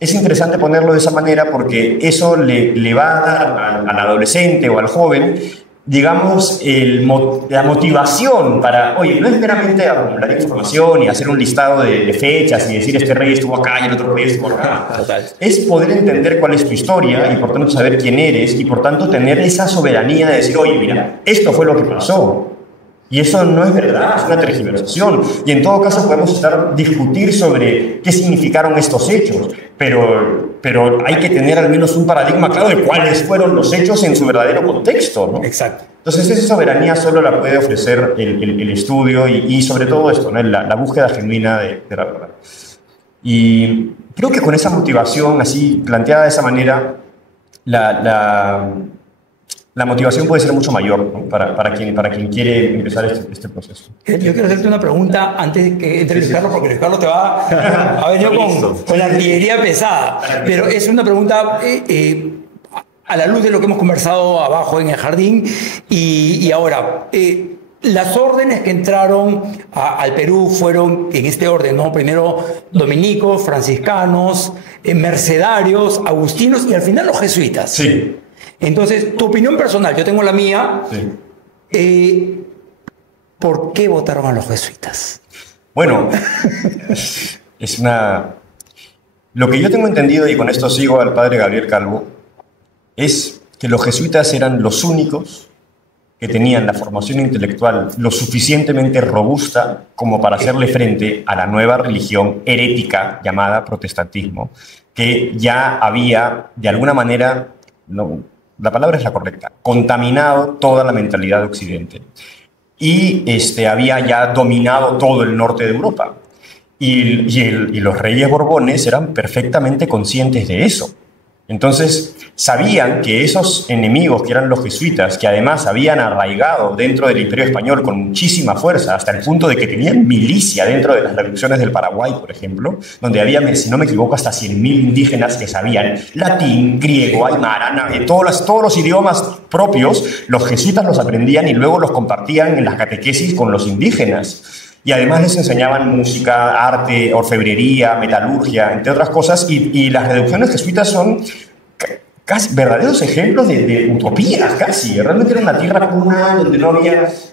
es interesante ponerlo de esa manera, porque eso le va a dar al adolescente o al joven, digamos, la motivación para, oye, no es meramente acumular información y hacer un listado de fechas y decir este rey estuvo acá y el otro rey estuvo acá. Total. Es poder entender cuál es tu historia y por tanto saber quién eres y por tanto tener esa soberanía de decir, oye, mira, esto fue lo que pasó. Y eso no es verdad, es una tergiversación. Y en todo caso podemos discutir sobre qué significaron estos hechos, pero hay que tener al menos un paradigma claro de cuáles fueron los hechos en su verdadero contexto, ¿no? Exacto. Entonces esa soberanía solo la puede ofrecer el estudio y sobre todo esto, ¿no? La búsqueda genuina de la verdad. Y creo que con esa motivación así planteada de esa manera, la motivación puede ser mucho mayor, ¿no? para quien quiere empezar este proceso. Yo quiero hacerte una pregunta antes de que entre Luis Carlos, porque Luis Carlos te va a venir con la artillería pesada. Pero es una pregunta a la luz de lo que hemos conversado abajo en el jardín. Y ahora, las órdenes que entraron al Perú fueron en este orden, ¿no? Primero dominicos, franciscanos, mercedarios, agustinos y al final los jesuitas. Sí. Entonces, tu opinión personal, yo tengo la mía. Sí. ¿Por qué votaron a los jesuitas? Bueno, lo que yo tengo entendido, y con esto sigo al padre Gabriel Calvo, es que los jesuitas eran los únicos que tenían la formación intelectual lo suficientemente robusta como para hacerle frente a la nueva religión herética llamada protestantismo, que ya había, de alguna manera, la palabra es la correcta, contaminado toda la mentalidad de Occidente. Y había ya dominado todo el norte de Europa. Y los reyes borbones eran perfectamente conscientes de eso. Entonces, sabían que esos enemigos, que eran los jesuitas, que además habían arraigado dentro del Imperio Español con muchísima fuerza, hasta el punto de que tenían milicia dentro de las reducciones del Paraguay, por ejemplo, donde había, si no me equivoco, hasta 100.000 indígenas que sabían latín, griego, aymara, todos los idiomas propios, los jesuitas los aprendían y luego los compartían en las catequesis con los indígenas. Y además les enseñaban música, arte, orfebrería, metalurgia, entre otras cosas. Y las reducciones jesuitas son casi verdaderos ejemplos de utopías, casi. Realmente era una tierra comunal donde no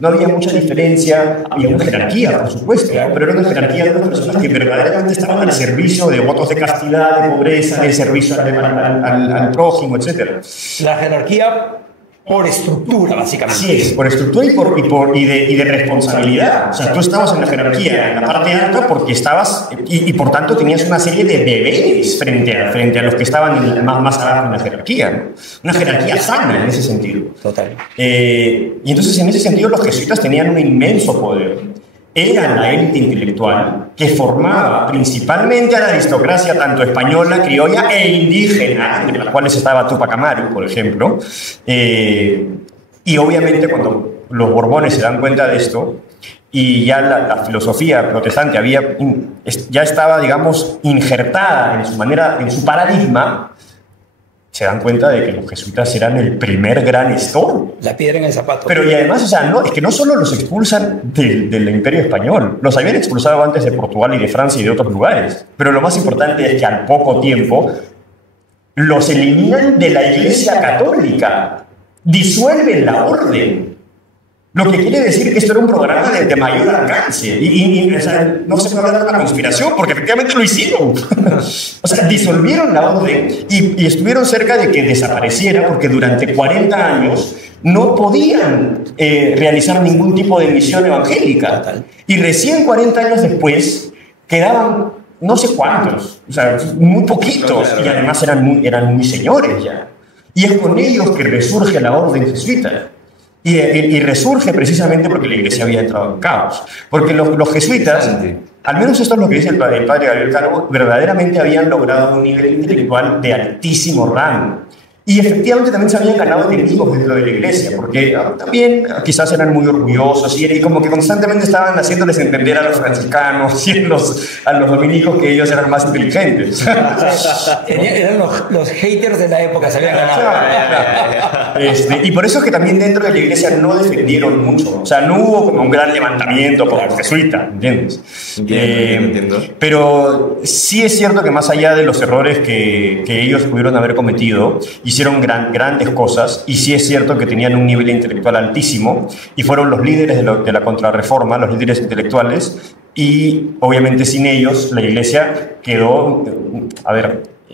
había mucha diferencia. Había una jerarquía, por supuesto, ¿no? Pero era una jerarquía de unas personas que verdaderamente estaban al servicio de votos de castidad, de pobreza, de servicio al prójimo, etc. La jerarquía por estructura, básicamente. Sí, es, por estructura y de responsabilidad. O sea, tú estabas en la jerarquía, en la parte alta, porque estabas, y por tanto tenías una serie de deberes frente a los que estaban más abajo en la jerarquía, ¿no? Una jerarquía sana en ese sentido. Total. Y entonces, en ese sentido, los jesuitas tenían un inmenso poder. Eran la élite intelectual que formaba principalmente a la aristocracia tanto española, criolla e indígena, entre las cuales estaba Túpac Amaru, por ejemplo. Y obviamente cuando los Borbones se dan cuenta de esto y ya la filosofía protestante ya estaba, digamos, injertada en su paradigma, se dan cuenta de que los jesuitas eran el primer gran estorbo. La piedra en el zapato. Pero y además, o sea, es que no solo los expulsan del Imperio Español, los habían expulsado antes de Portugal y de Francia y de otros lugares. Pero lo más importante es que al poco tiempo los eliminan de la Iglesia Católica, disuelven la orden. Lo que quiere decir que esto era un programa de mayor alcance. O sea, no se puede hablar de una conspiración, porque efectivamente lo hicieron. O sea, disolvieron la orden y estuvieron cerca de que desapareciera, porque durante 40 años no podían realizar ningún tipo de misión evangélica. Y recién 40 años después quedaban no sé cuántos, o sea, muy poquitos, y además eran muy señores ya. Y es con ellos que resurge la orden jesuita. Y resurge precisamente porque la iglesia había entrado en caos. Porque los jesuitas, al menos esto es lo que dice el padre Gabriel Calvo, verdaderamente habían logrado un nivel intelectual de altísimo rango. Y efectivamente también se habían ganado enemigos dentro de la iglesia, porque también quizás eran muy orgullosos y como que constantemente estaban haciéndoles entender a los franciscanos y a los dominicos que ellos eran más inteligentes. Eran los haters de la época, se habían ganado. Y por eso es que también dentro de la iglesia no defendieron mucho. O sea, no hubo como un gran levantamiento por los jesuitas, ¿entiendes? Entiendo. Pero sí es cierto que más allá de los errores que ellos pudieron haber cometido, hicieron grandes cosas, y sí es cierto que tenían un nivel intelectual altísimo y fueron los líderes de la contrarreforma, los líderes intelectuales, y obviamente sin ellos la iglesia quedó,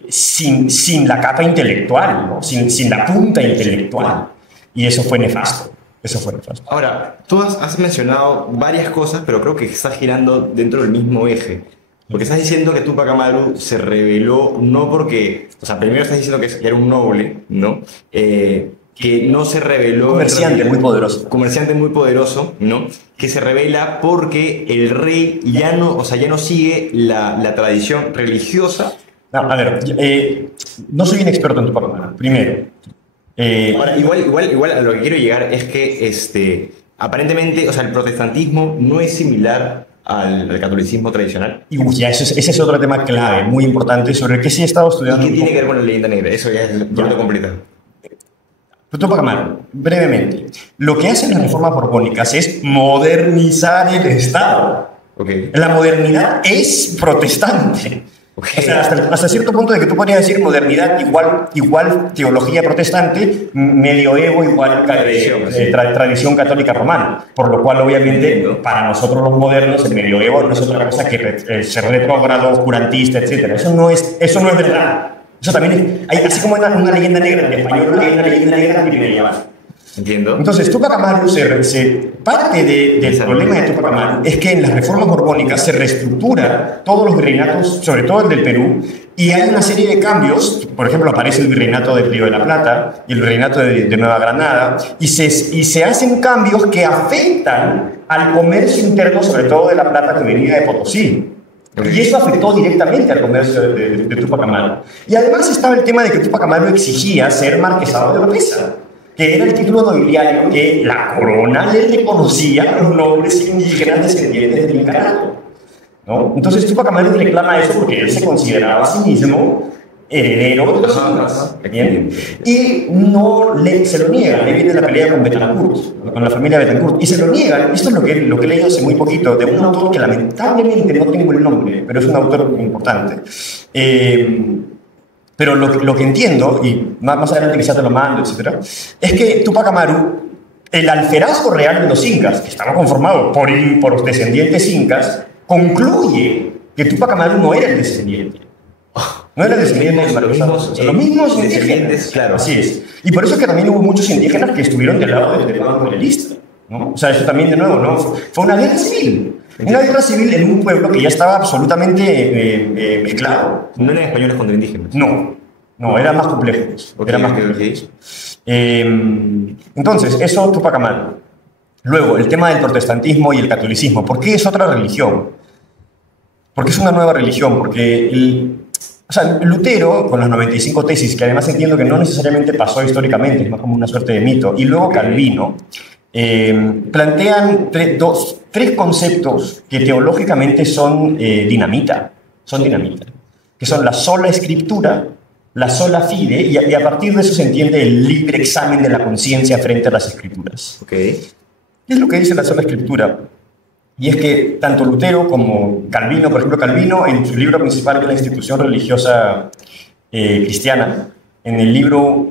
sin la capa intelectual, ¿no? sin la punta intelectual, y eso fue nefasto. Ahora, tú has mencionado varias cosas, pero creo que estás girando dentro del mismo eje. Porque estás diciendo que Túpac Amaru se rebeló no porque... O sea, primero estás diciendo que era un noble, ¿no? Que no se rebeló... Comerciante muy poderoso. Comerciante muy poderoso, ¿no? Que se rebela porque el rey ya no sigue la tradición religiosa. No, a ver, no soy un experto en Túpac Amaru, primero. Ahora, igual a lo que quiero llegar es que aparentemente, o sea, el protestantismo no es similar al catolicismo tradicional. Y ese es otro tema clave, muy importante, sobre el que sí he estado estudiando. ¿Y qué tiene que ver con la leyenda negra? Eso ya es el punto completo. Túpac Amaru, brevemente. Lo que hacen las reformas borbónicas es modernizar el Estado. Okay. La modernidad es protestante. Okay. O sea, hasta cierto punto de que tú podrías decir modernidad igual teología protestante, medioevo igual tradición católica romana. Por lo cual, obviamente, para nosotros los modernos, el medioevo no es otra cosa que ser retrógrado, oscurantista, etc. Eso no es verdad. Eso también hay, así como una leyenda negra en español, hay una leyenda negra medieval. Entiendo. Entonces, Túpac Amaru parte del problema de Túpac Amaru es que en las reformas borbónicas se reestructura todos los virreinatos, sobre todo el del Perú, y hay una serie de cambios. Por ejemplo, aparece el virreinato del Río de la Plata y el virreinato de Nueva Granada, y se hacen cambios que afectan al comercio interno, sobre todo de la plata que venía de Potosí. Y eso afectó directamente al comercio de Túpac Amaru. Y además estaba el tema de que Túpac Amaru exigía ser marquesado de Oropesa, que era el título nobiliario que la corona le reconocía a los nobles indígenas descendientes del Incanato, ¿no? Entonces Túpac Amaru reclama eso porque él se consideraba a sí mismo heredero de los incas, ¿bien? Y se lo niegan. Ahí viene la pelea con Betancourt, con la familia Betancourt, y se lo niegan. Esto es lo que he leído hace muy poquito, de un autor que lamentablemente no tengo el nombre, pero es un autor importante. Pero lo que entiendo, y más adelante quizás te lo mando, etc., es que Túpac Amaru, el alferazgo real de los incas, que estaba conformado por descendientes incas, concluye que Túpac Amaru no era el descendiente. No era descendiente de los mismos descendientes, claro. Así es. Y por eso es que también hubo muchos indígenas que estuvieron del lado del bando realista, ¿no? O sea, eso también, de nuevo, ¿no? Fue una guerra civil. Una guerra civil en un pueblo que ya estaba absolutamente mezclado. ¿No eran españoles contra indígenas? No, era más complejo. Era más complejo. Entonces, eso Túpac Amaru. Luego, el tema del protestantismo y el catolicismo. ¿Por qué es otra religión? Porque es una nueva religión, porque Lutero, con las 95 tesis, que además entiendo que no necesariamente pasó históricamente, es más como una suerte de mito, y luego Calvino, plantean tres conceptos que teológicamente son dinamita, que son la sola escritura, la sola fide, y a partir de eso se entiende el libre examen de la conciencia frente a las escrituras. Okay. ¿Qué es lo que dice la sola escritura? Y es que tanto Lutero como Calvino, por ejemplo, Calvino en su libro principal, que es la institución religiosa cristiana, en el libro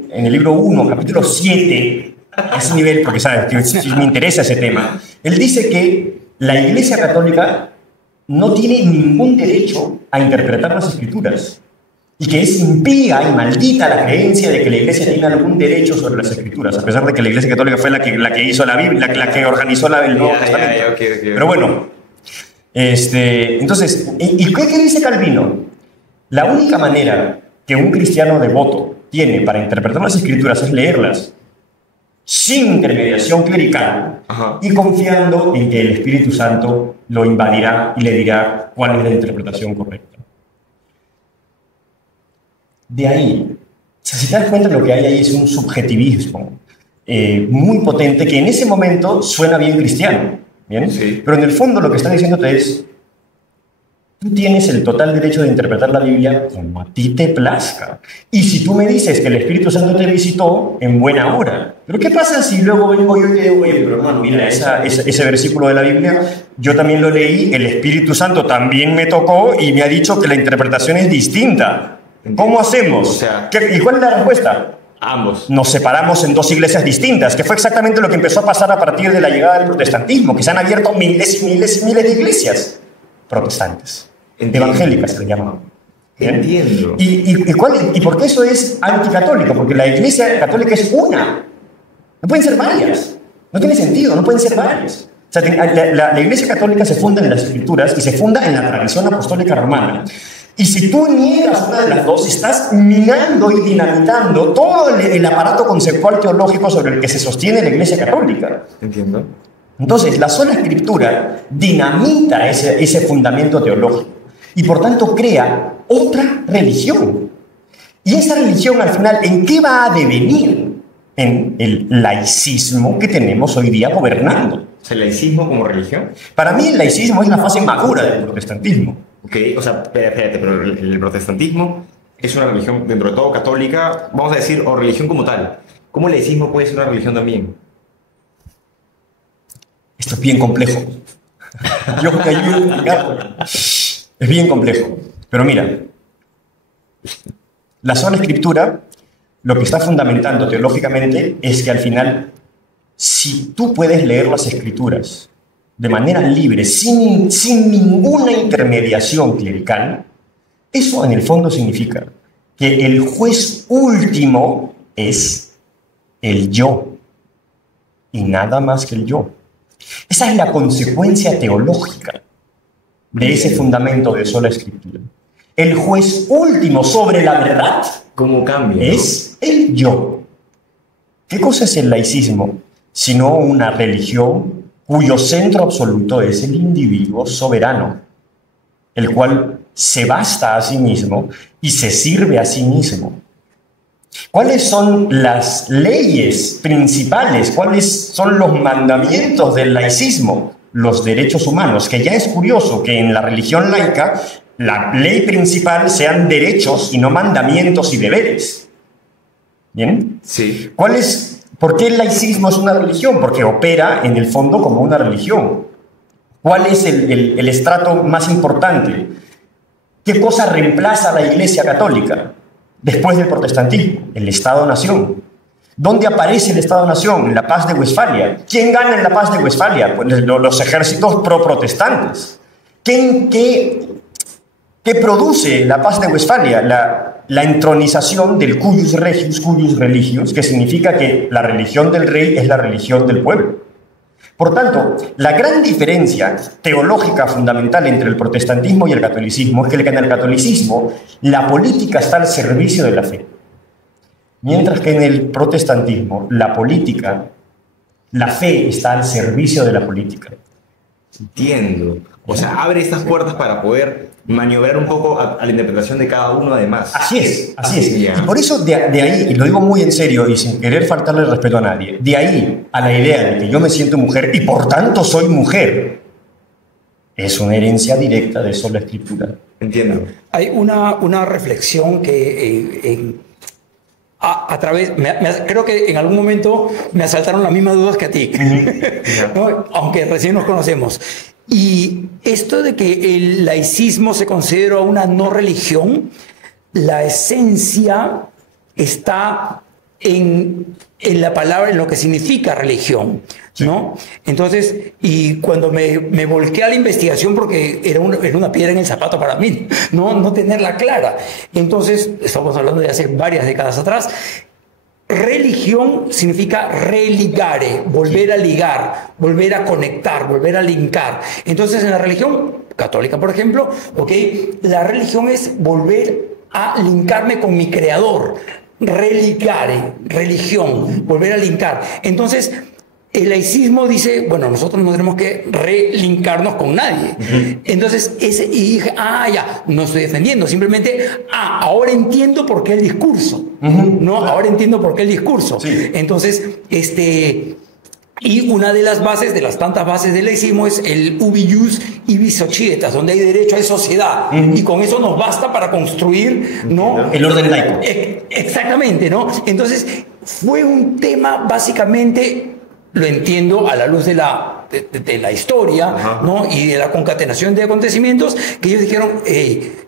1, capítulo 7, a ese nivel, porque sabes que me interesa ese tema, él dice que la Iglesia Católica no tiene ningún derecho a interpretar las Escrituras y que es impía y maldita la creencia de que la Iglesia tiene algún derecho sobre las Escrituras, a pesar de que la Iglesia Católica fue la que hizo la Biblia, la que organizó el Nuevo Testamento. Okay. Pero bueno, entonces, ¿y qué dice Calvino? La única manera que un cristiano devoto tiene para interpretar las Escrituras es leerlas sin intermediación clerical. Ajá. Y confiando en que el Espíritu Santo lo invadirá y le dirá cuál es la interpretación correcta. De ahí, si te das cuenta, lo que hay ahí es un subjetivismo muy potente que en ese momento suena bien cristiano, ¿bien? Sí. Pero en el fondo lo que está diciéndote es: tú tienes el total derecho de interpretar la Biblia como a ti te plazca. Y si tú me dices que el Espíritu Santo te visitó, en buena hora. Pero ¿qué pasa si luego vengo yo y te digo: oye, pero hermano, mira, ese versículo de la Biblia, yo también lo leí, el Espíritu Santo también me tocó y me ha dicho que la interpretación es distinta? ¿Cómo hacemos? O sea, ¿Y cuál es la respuesta? Ambos. Nos separamos en dos iglesias distintas, que fue exactamente lo que empezó a pasar a partir de la llegada del protestantismo, que se han abierto miles y miles y miles de iglesias protestantes, evangélicas se le llaman. Entiendo. ¿Y por qué eso es anticatólico? Porque la iglesia católica es una. No pueden ser varias. No tiene sentido, no pueden ser varias. O sea, la iglesia católica se funda en las escrituras y se funda en la tradición apostólica romana. Y si tú niegas una de las dos, estás minando y dinamitando todo el aparato conceptual teológico sobre el que se sostiene la iglesia católica. Entiendo. Entonces, la sola escritura dinamita ese fundamento teológico y por tanto crea otra religión. Y esa religión al final, ¿en qué va a devenir? En el laicismo que tenemos hoy día gobernando. O sea, ¿el laicismo como religión? Para mí el laicismo es la fase madura del protestantismo. Ok, o sea, espérate, pero el protestantismo es una religión, dentro de todo, católica, vamos a decir, o religión como tal. ¿Cómo el laicismo puede ser una religión también? Esto es bien complejo. Yo te ayudo a explicarlo. Es bien complejo. Pero mira, la sola escritura lo que está fundamentando teológicamente es que al final, si tú puedes leer las escrituras de manera libre, sin ninguna intermediación clerical, eso en el fondo significa que el juez último es el yo, y nada más que el yo. Esa es la consecuencia teológica de ese fundamento de sola escritura. El juez último sobre la verdad, ¿cómo cambia? Es el yo. ¿Qué cosa es el laicismo? Sino una religión cuyo centro absoluto es el individuo soberano. el cual se basta a sí mismo y se sirve a sí mismo. ¿Cuáles son las leyes principales? ¿Cuáles son los mandamientos del laicismo? Los derechos humanos, que ya es curioso que en la religión laica la ley principal sean derechos y no mandamientos y deberes. ¿Bien? Sí. ¿Por qué el laicismo es una religión? Porque opera en el fondo como una religión. ¿Cuál es el estrato más importante? ¿Qué cosa reemplaza a la Iglesia Católica después del protestantismo? El Estado-Nación. ¿Dónde aparece el Estado-Nación? En la Paz de Westfalia. ¿Quién gana en la Paz de Westfalia? Pues los ejércitos pro-protestantes. ¿Qué produce la Paz de Westfalia? La entronización del cuius regius, cuius religios, que significa que la religión del rey es la religión del pueblo. Por tanto, la gran diferencia teológica fundamental entre el protestantismo y el catolicismo es que en el catolicismo la política está al servicio de la fe, mientras que en el protestantismo la fe está al servicio de la política. Entiendo. O sea, abre estas puertas para poder maniobrar un poco a la interpretación de cada uno además. Así es, así es. Ya. Y por eso de ahí, y lo digo muy en serio y sin querer faltarle el respeto a nadie, de ahí a la idea de que yo me siento mujer y por tanto soy mujer, es una herencia directa de sola escritura. Entiendo. Hay una reflexión que a través, creo que en algún momento me asaltaron las mismas dudas que a ti, ¿no? Aunque recién nos conocemos. Y esto de que el laicismo se considera una no religión, la esencia está en la palabra, en lo que significa religión, ¿no? Entonces, y cuando me volqué a la investigación, porque era una piedra en el zapato para mí, no tenerla clara. Entonces, estamos hablando de hace varias décadas atrás. Religión significa religare, volver a ligar, volver a conectar, volver a linkar. Entonces, en la religión católica, por ejemplo, la religión es volver a linkarme con mi creador. Religare, religión, volver a linkar. Entonces, el laicismo dice, bueno, nosotros no tenemos que relinkarnos con nadie. Entonces, y dije, ya, no estoy defendiendo, simplemente, ahora entiendo por qué el discurso. ¿No? Ahora entiendo por qué el discurso. Sí. Entonces, y una de las bases, de las tantas bases del laicismo, es el ubi ius ibi societas, donde hay derecho, hay sociedad. Y con eso nos basta para construir, ¿no? El orden laico. Exactamente, ¿no? Entonces, fue un tema básicamente, lo entiendo a la luz de la historia, ¿no? Y de la concatenación de acontecimientos, que ellos dijeron,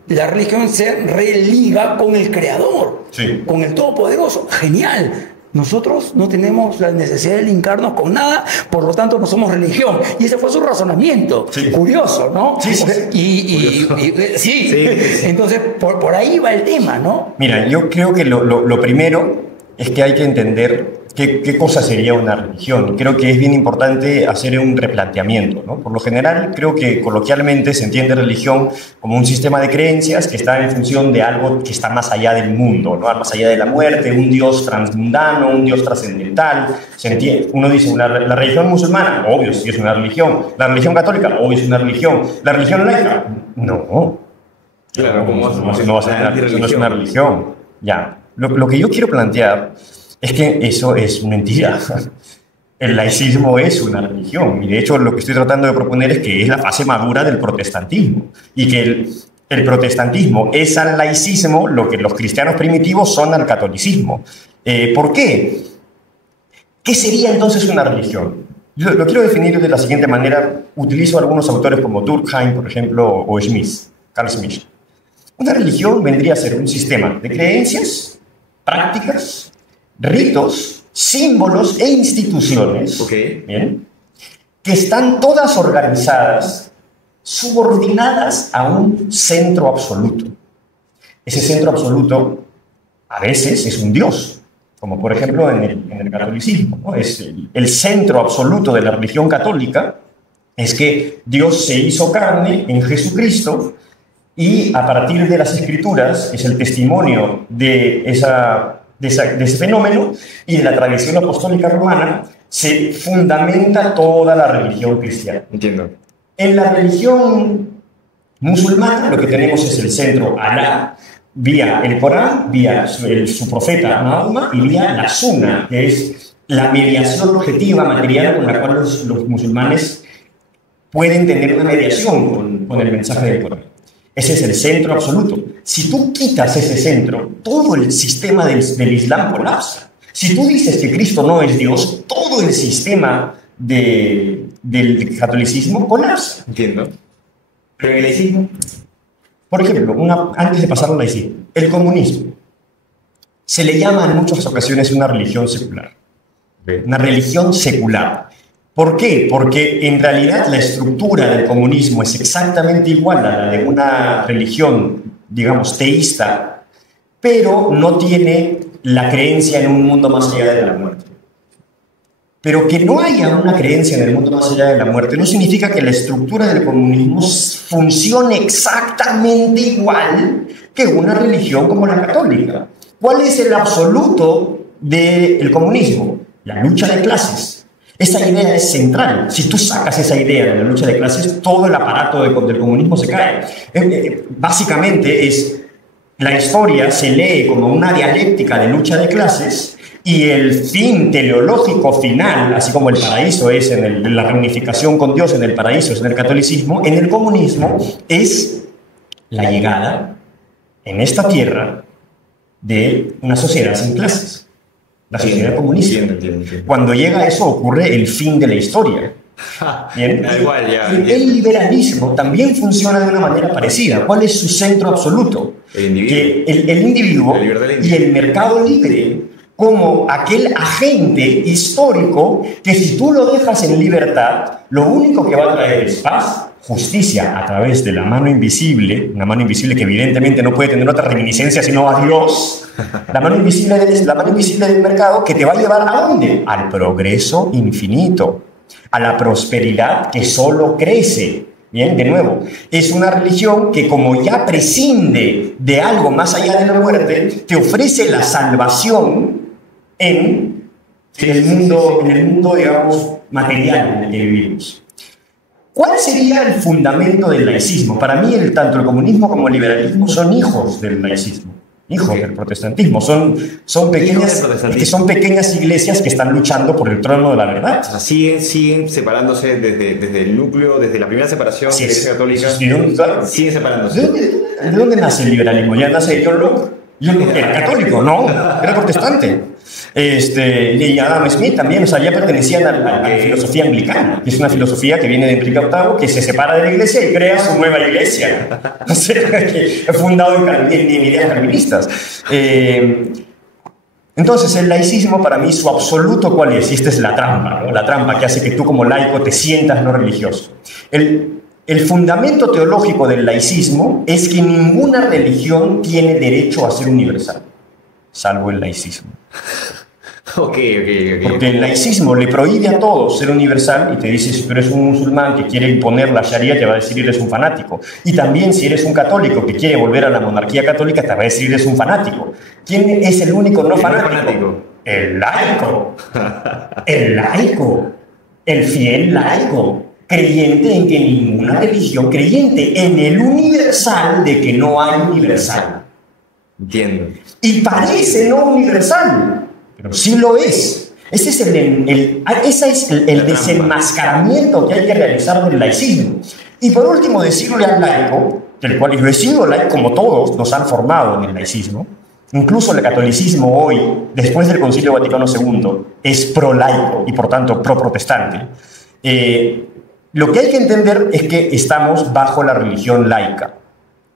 la religión se religa con el Creador, sí, con el Todopoderoso. Genial. Nosotros no tenemos la necesidad de linkarnos con nada, por lo tanto no somos religión. Y ese fue su razonamiento. Sí. Curioso, ¿no? Sí, sí. Sí. Entonces, por ahí va el tema, ¿no? Mira, yo creo que lo primero es que hay que entender qué cosa sería una religión. Creo que es bien importante hacer un replanteamiento, ¿no? Por lo general, creo que coloquialmente se entiende religión como un sistema de creencias que está en función de algo que está más allá del mundo, ¿no? Más allá de la muerte, un Dios transmundano, un Dios trascendental. Uno dice, la religión musulmana, obvio, sí es una religión. La religión católica, obvio, es una religión. La religión laica, no. Claro, no es una religión. Ya. Lo que yo quiero plantear es que eso es mentira. El laicismo es una religión. Y de hecho lo que estoy tratando de proponer es que es la fase madura del protestantismo. Y que el protestantismo es al laicismo lo que los cristianos primitivos son al catolicismo. ¿Por qué? ¿Qué sería entonces una religión? Yo lo quiero definir de la siguiente manera. Utilizo algunos autores como Durkheim, por ejemplo, o Carl Smith. Una religión vendría a ser un sistema de creencias, prácticas, ritos, símbolos e instituciones, ¿bien?, que están todas organizadas, subordinadas a un centro absoluto. Ese centro absoluto a veces es un Dios, como por ejemplo en el catolicismo, ¿no? Es el centro absoluto de la religión católica es que Dios se hizo carne en Jesucristo y a partir de las Escrituras es el testimonio de ese fenómeno, y en la tradición apostólica romana se fundamenta toda la religión cristiana. Entiendo. En la religión musulmana, lo que tenemos es el centro Alá, vía el Corán, vía su profeta Mahoma y vía la Sunna, que es la mediación objetiva material con la cual los musulmanes pueden tener una mediación con el mensaje del Corán. Ese es el centro absoluto. Si tú quitas ese centro, todo el sistema del Islam colapsa. Si tú dices que Cristo no es Dios, todo el sistema del catolicismo colapsa. Entiendo. Pero en el laicismo, Por ejemplo, antes de pasar al laicismo, el comunismo se le llama en muchas ocasiones una religión secular. Una religión secular. ¿Por qué? Porque en realidad la estructura del comunismo es exactamente igual a la de una religión, digamos, teísta, pero no tiene la creencia en un mundo más allá de la muerte. Pero que no haya una creencia en el mundo más allá de la muerte no significa que la estructura del comunismo funcione exactamente igual que una religión como la católica. ¿Cuál es el absoluto del comunismo? La lucha de clases. Esa idea es central. Si tú sacas esa idea de la lucha de clases, todo el aparato del comunismo se cae. Básicamente la historia se lee como una dialéctica de lucha de clases y el fin teleológico final, así como el paraíso es en la reunificación con Dios, en el paraíso es en el catolicismo, en el comunismo es la llegada en esta tierra de una sociedad sin clases. La sociedad comunista. Entiendo. Cuando llega eso ocurre el fin de la historia. ¿Bien? Da igual, ya. El liberalismo también funciona de una manera parecida. ¿Cuál es su centro absoluto? El individuo. Que el individuo La libertad del y el mercado libre como aquel agente histórico que si tú lo dejas en libertad, lo único que va a traer es paz, justicia a través de la mano invisible, una mano invisible que evidentemente no puede tener otra reminiscencia sino a Dios, la mano invisible del mercado que te va a llevar ¿a dónde? Al progreso infinito, a la prosperidad que solo crece. Bien, de nuevo, es una religión que como ya prescinde de algo más allá de la muerte, te ofrece la salvación en el mundo, digamos, material en el que vivimos. ¿Cuál sería el fundamento del laicismo? Para mí, tanto el comunismo como el liberalismo son hijos del laicismo, hijos del protestantismo. Son pequeñas iglesias que están luchando por el trono de la verdad. O sea, siguen separándose desde el núcleo, desde la primera separación de la Iglesia Católica. Siguen separándose. ¿De dónde nace el liberalismo? ¿Ya nace John Locke? John Locke era católico, no, era protestante. Y Adam Smith también, o sea, ya pertenecían a la filosofía anglicana, que es una filosofía que viene de Enrique VIII, que se separa de la iglesia y crea su nueva iglesia. O sea, que es fundado en ideas calvinistas. Entonces, el laicismo para mí, su absoluto, ¿cuál es? Y esta es la trampa, ¿no? La trampa que hace que tú como laico te sientas no religioso. El fundamento teológico del laicismo es que ninguna religión tiene derecho a ser universal, salvo el laicismo. Ok. Porque el laicismo le prohíbe a todos ser universal y te dice, si tú eres un musulmán que quiere imponer la sharia, te va a decir eres un fanático. Y también si eres un católico que quiere volver a la monarquía católica, te va a decir eres un fanático. ¿Quién es el único no fanático? El laico. El laico. El fiel laico. Creyente en que ninguna religión, creyente en el universal de que no hay universal. Entiendo. Y parece no universal, pero sí lo es. Ese es el desenmascaramiento que hay que realizar del laicismo. Y por último, decirle al laico, del cual yo he sido laico como todos, nos han formado en el laicismo. Incluso el catolicismo hoy, después del Concilio Vaticano II, es pro-laico y por tanto pro-protestante. Lo que hay que entender es que estamos bajo la religión laica.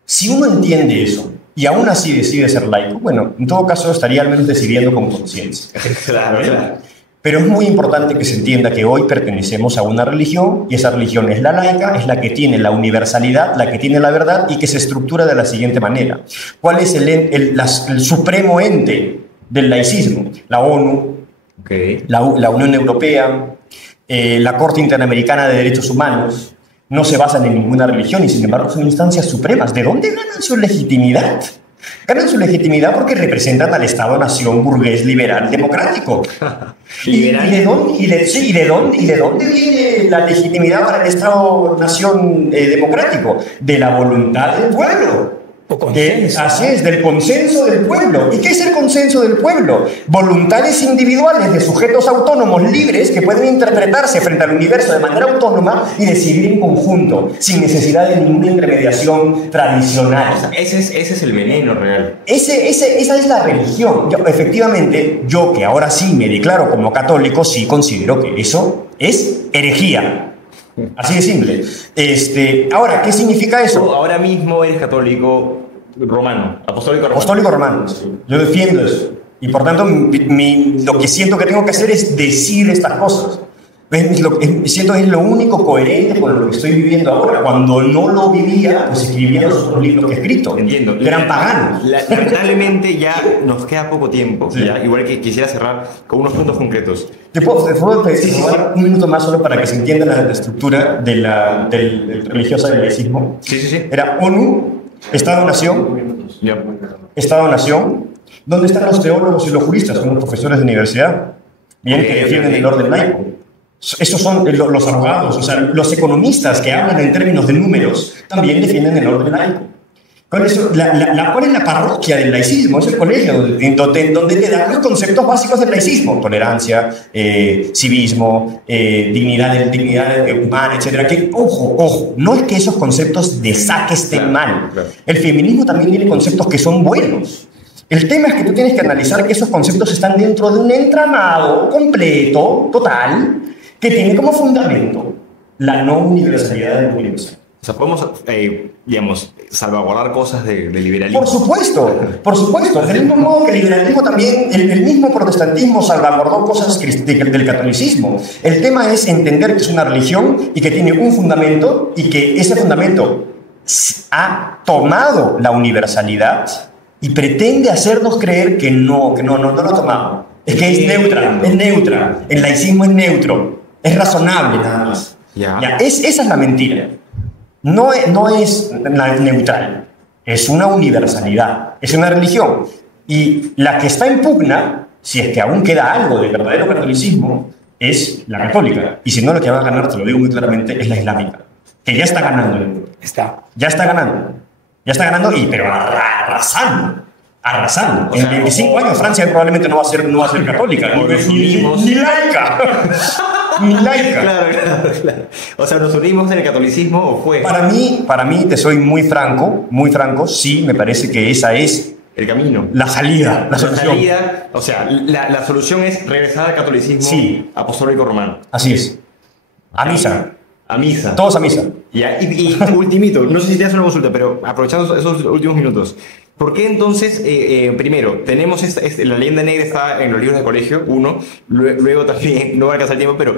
Si uno entiende eso, y aún así decide ser laico, bueno, en todo caso estaría al menos decidiendo con conciencia. Claro. Pero es muy importante que se entienda que hoy pertenecemos a una religión y esa religión es la laica, es la que tiene la universalidad, la que tiene la verdad y que se estructura de la siguiente manera. ¿Cuál es el supremo ente del laicismo? La ONU, la Unión Europea, la Corte Interamericana de Derechos Humanos. No se basan en ninguna religión y sin embargo son instancias supremas. ¿De dónde ganan su legitimidad? Ganan su legitimidad porque representan al Estado-nación burgués liberal democrático. ¿Liberal? ¿Y de dónde viene la legitimidad para el Estado-nación democrático? De la voluntad del pueblo. Así es, del consenso del pueblo. ¿Y qué es el consenso del pueblo? Voluntades individuales de sujetos autónomos libres que pueden interpretarse frente al universo de manera autónoma y decidir en conjunto, sin necesidad de ninguna intermediación tradicional. O sea, ese es el veneno real. Esa es la religión. Efectivamente, yo que ahora sí me declaro como católico, sí considero que eso es herejía. Así de simple. Ahora, ¿qué significa eso? Tú ahora mismo eres católico romano, apostólico romano. Apostólico romano. Yo defiendo eso. Y por tanto, lo que siento que tengo que hacer es decir estas cosas. Siento que es lo único coherente con lo que estoy viviendo ahora. Cuando no lo vivía, pues escribía los otros libros que he escrito. Entiendo. Que eran paganos. Lamentablemente ya nos queda poco tiempo. Sí. ¿Ya? Igual que quisiera cerrar con unos puntos concretos. ¿Te puedo robar un minuto más solo para que se entienda la estructura del religiosa del laicismo? Sí. Era ONU, Estado-Nación, Ya. Estado-Nación. ¿Dónde están los teólogos y los juristas? Son los profesores de universidad. Bien, que defienden el orden laico. Esos son los abogados, o sea, los economistas que hablan en términos de números también defienden el orden laico. ¿Cuál es la parroquia del laicismo? Es el colegio donde te dan los conceptos básicos del laicismo: tolerancia, civismo, dignidad humana, etc. Que, ojo, no es que esos conceptos de saque estén mal. El feminismo también tiene conceptos que son buenos. El tema es que tú tienes que analizar que esos conceptos están dentro de un entramado completo, total, que tiene como fundamento la no universalidad del universo. O sea, podemos, digamos, salvaguardar cosas del liberalismo. Por supuesto. Del mismo modo que el liberalismo también, el mismo protestantismo salvaguardó cosas del catolicismo. El tema es entender que es una religión y que tiene un fundamento y que ese fundamento ha tomado la universalidad y pretende hacernos creer que no lo ha tomado. Es que es neutra. El laicismo es neutro. Es razonable nada más. Esa es la mentira. No es neutral. Es una universalidad. Es una religión. Y la que está en pugna, si es que aún queda algo de verdadero catolicismo, es la católica. Y si no, lo que va a ganar, te lo digo muy claramente, es la islámica. Que ya está ganando. Ya está ganando, pero arrasando. O sea, en 25 años Francia probablemente no va a ser católica. Ni laica. Ni laica. Claro. O sea, ¿nos unimos en el catolicismo o fue? Para mí, te soy muy franco, sí, me parece que esa es el camino. La salida, la solución. O sea, la solución es regresar al catolicismo apostólico romano. Así es. A misa. Todos a misa. Y ultimito, no sé si te haces una consulta, pero aprovechando esos últimos minutos, ¿por qué entonces, primero, tenemos la leyenda negra está en los libros de colegio, uno, luego también, no va a alcanzar el tiempo, pero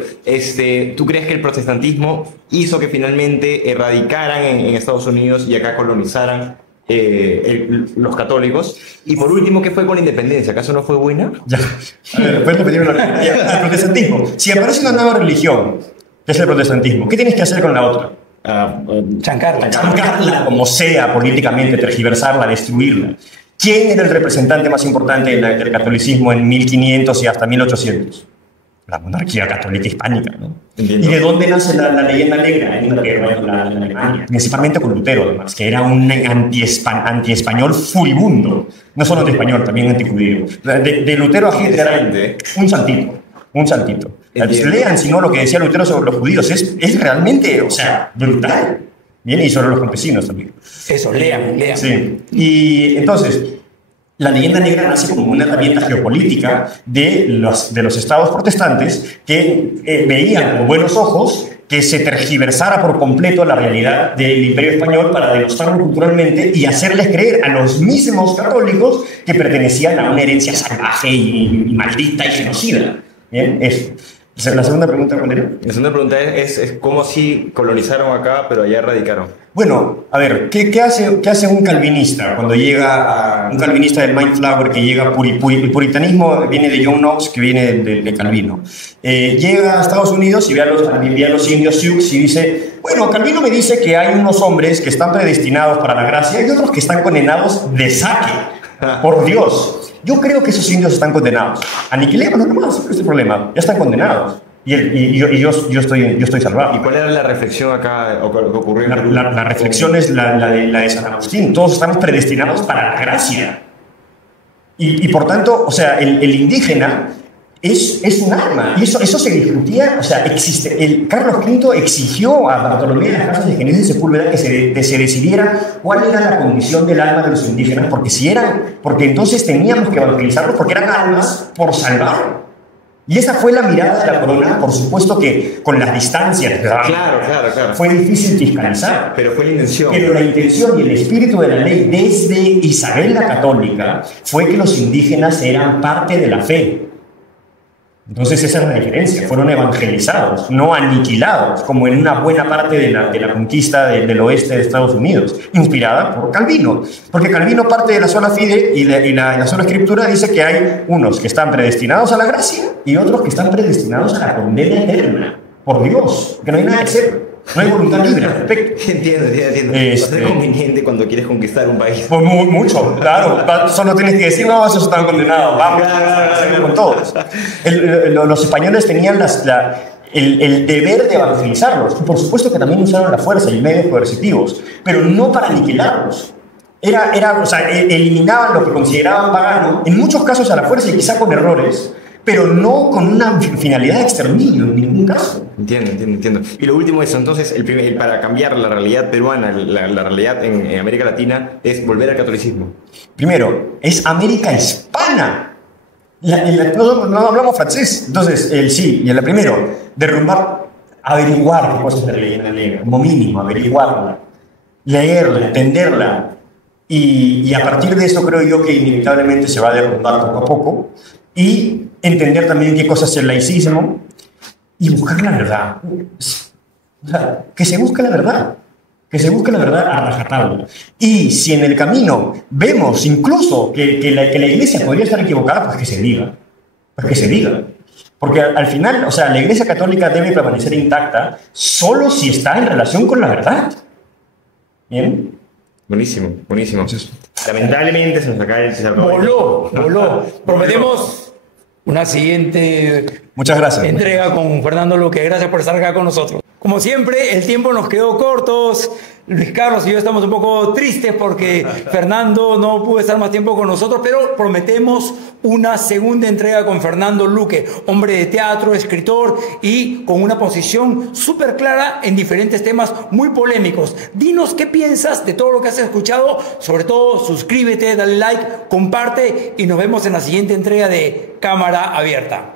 ¿tú crees que el protestantismo hizo que finalmente erradicaran en Estados Unidos y acá colonizaran los católicos? Y por último, ¿qué fue con la independencia? ¿Acaso no fue buena? Ya. A ver, ¿puedes repetir el protestantismo? Si aparece una nueva religión, que es el protestantismo, ¿qué tienes que hacer con la otra? Chancarla, como sea, políticamente, tergiversarla, destruirla. ¿Quién era el representante más importante del catolicismo en 1500 y hasta 1800? La monarquía católica hispánica, ¿no? Entiendo. ¿Y de dónde nace la leyenda negra? En la Alemania, principalmente con Lutero, además, que era un anti-español furibundo. No solo anti-español, también anti-judío. De Lutero a Hitler era un santito. Lean, si no, lo que decía Lutero sobre los judíos es realmente, o sea, brutal. Bien, y sobre los campesinos también. Eso, lean. Sí. Y entonces, la leyenda negra nace como una herramienta geopolítica de los estados protestantes que veían con buenos ojos que se tergiversara por completo la realidad del Imperio Español para denostarlo culturalmente y hacerles creer a los mismos católicos que pertenecían a una herencia salvaje y maldita y genocida. Bien, eso. La segunda pregunta, ¿cuál era? La segunda pregunta es ¿cómo así colonizaron acá, pero allá erradicaron? Bueno, a ver, ¿qué hace un calvinista cuando llega un calvinista del Mindflower que llega el puritanismo viene de John Knox, que viene de Calvino. Llega a Estados Unidos y ve a los indios Sioux y dice, bueno, Calvino me dice que hay unos hombres que están predestinados para la gracia y otros que están condenados de saque Por Dios. Yo creo que esos indios están condenados. Aniquilémoslos nomás, ¿cuál es el problema? Ya están condenados. Y yo estoy salvado. ¿Y cuál era la reflexión acá que ocurrió? La reflexión es la de San Agustín. Todos estamos predestinados para la gracia. Y por tanto, o sea, el indígena es un arma. Y eso se discutía, o sea, Carlos V exigió a Bartolomé de las Casas de Genés y Sepúlveda que se decidiera cuál era la condición del alma de los indígenas, porque entonces teníamos que evangelizarlos porque eran almas por salvar. Y esa fue la mirada de la corona, por supuesto que con las distancias, Claro. fue difícil fiscalizar. Pero fue la intención. Pero la intención y el espíritu de la ley desde Isabel la Católica fue que los indígenas eran parte de la fe. Entonces esa es la diferencia, fueron evangelizados, no aniquilados, como en una buena parte de la conquista del oeste de Estados Unidos, inspirada por Calvino. Porque Calvino parte de la sola fide y la sola escritura dice que hay unos que están predestinados a la gracia y otros que están predestinados a la condena eterna. Por Dios, que no hay nada que hacer. No hay voluntad libre al respecto. Entiendo. Es conveniente cuando quieres conquistar un país. Pues mucho, claro. Solo tienes que decir, no, esos están condenados. Vamos, hacerlo con todos. Los españoles tenían el deber de evangelizarlos. Y por supuesto que también usaron la fuerza y medios coercitivos, pero no para aniquilarlos. O sea, eliminaban lo que consideraban pagano, en muchos casos a la fuerza y quizá con errores, pero no con una finalidad de exterminio en ningún caso. Entiendo. Y lo último es, entonces, para cambiar la realidad peruana, la realidad en América Latina, es volver al catolicismo. Primero, es América hispana. No hablamos francés. Entonces, y el primero, derrumbar, averiguar qué cosas de la leyenda negra, como mínimo, averiguarla, leerla, entenderla. Y a partir de eso creo yo que inevitablemente se va a derrumbar poco a poco. Y entender también qué cosas es el laicismo y buscar la verdad. O sea, que se busque la verdad. Que se busque la verdad a rajatabla. Y si en el camino vemos incluso que la iglesia podría estar equivocada, pues que se diga. Porque al final, o sea, la iglesia católica debe permanecer intacta solo si está en relación con la verdad. ¿Bien? Buenísimo. Lamentablemente se nos acaba el Voló. Prometemos una siguiente entrega con Fernando Luque. Gracias por estar acá con nosotros. Como siempre, el tiempo nos quedó cortos. Luis Carlos y yo estamos un poco tristes porque Fernando no pudo estar más tiempo con nosotros, pero prometemos una segunda entrega con Fernando Luque, hombre de teatro, escritor y con una posición súper clara en diferentes temas muy polémicos. Dinos qué piensas de todo lo que has escuchado, sobre todo suscríbete, dale like, comparte y nos vemos en la siguiente entrega de Cámara Abierta.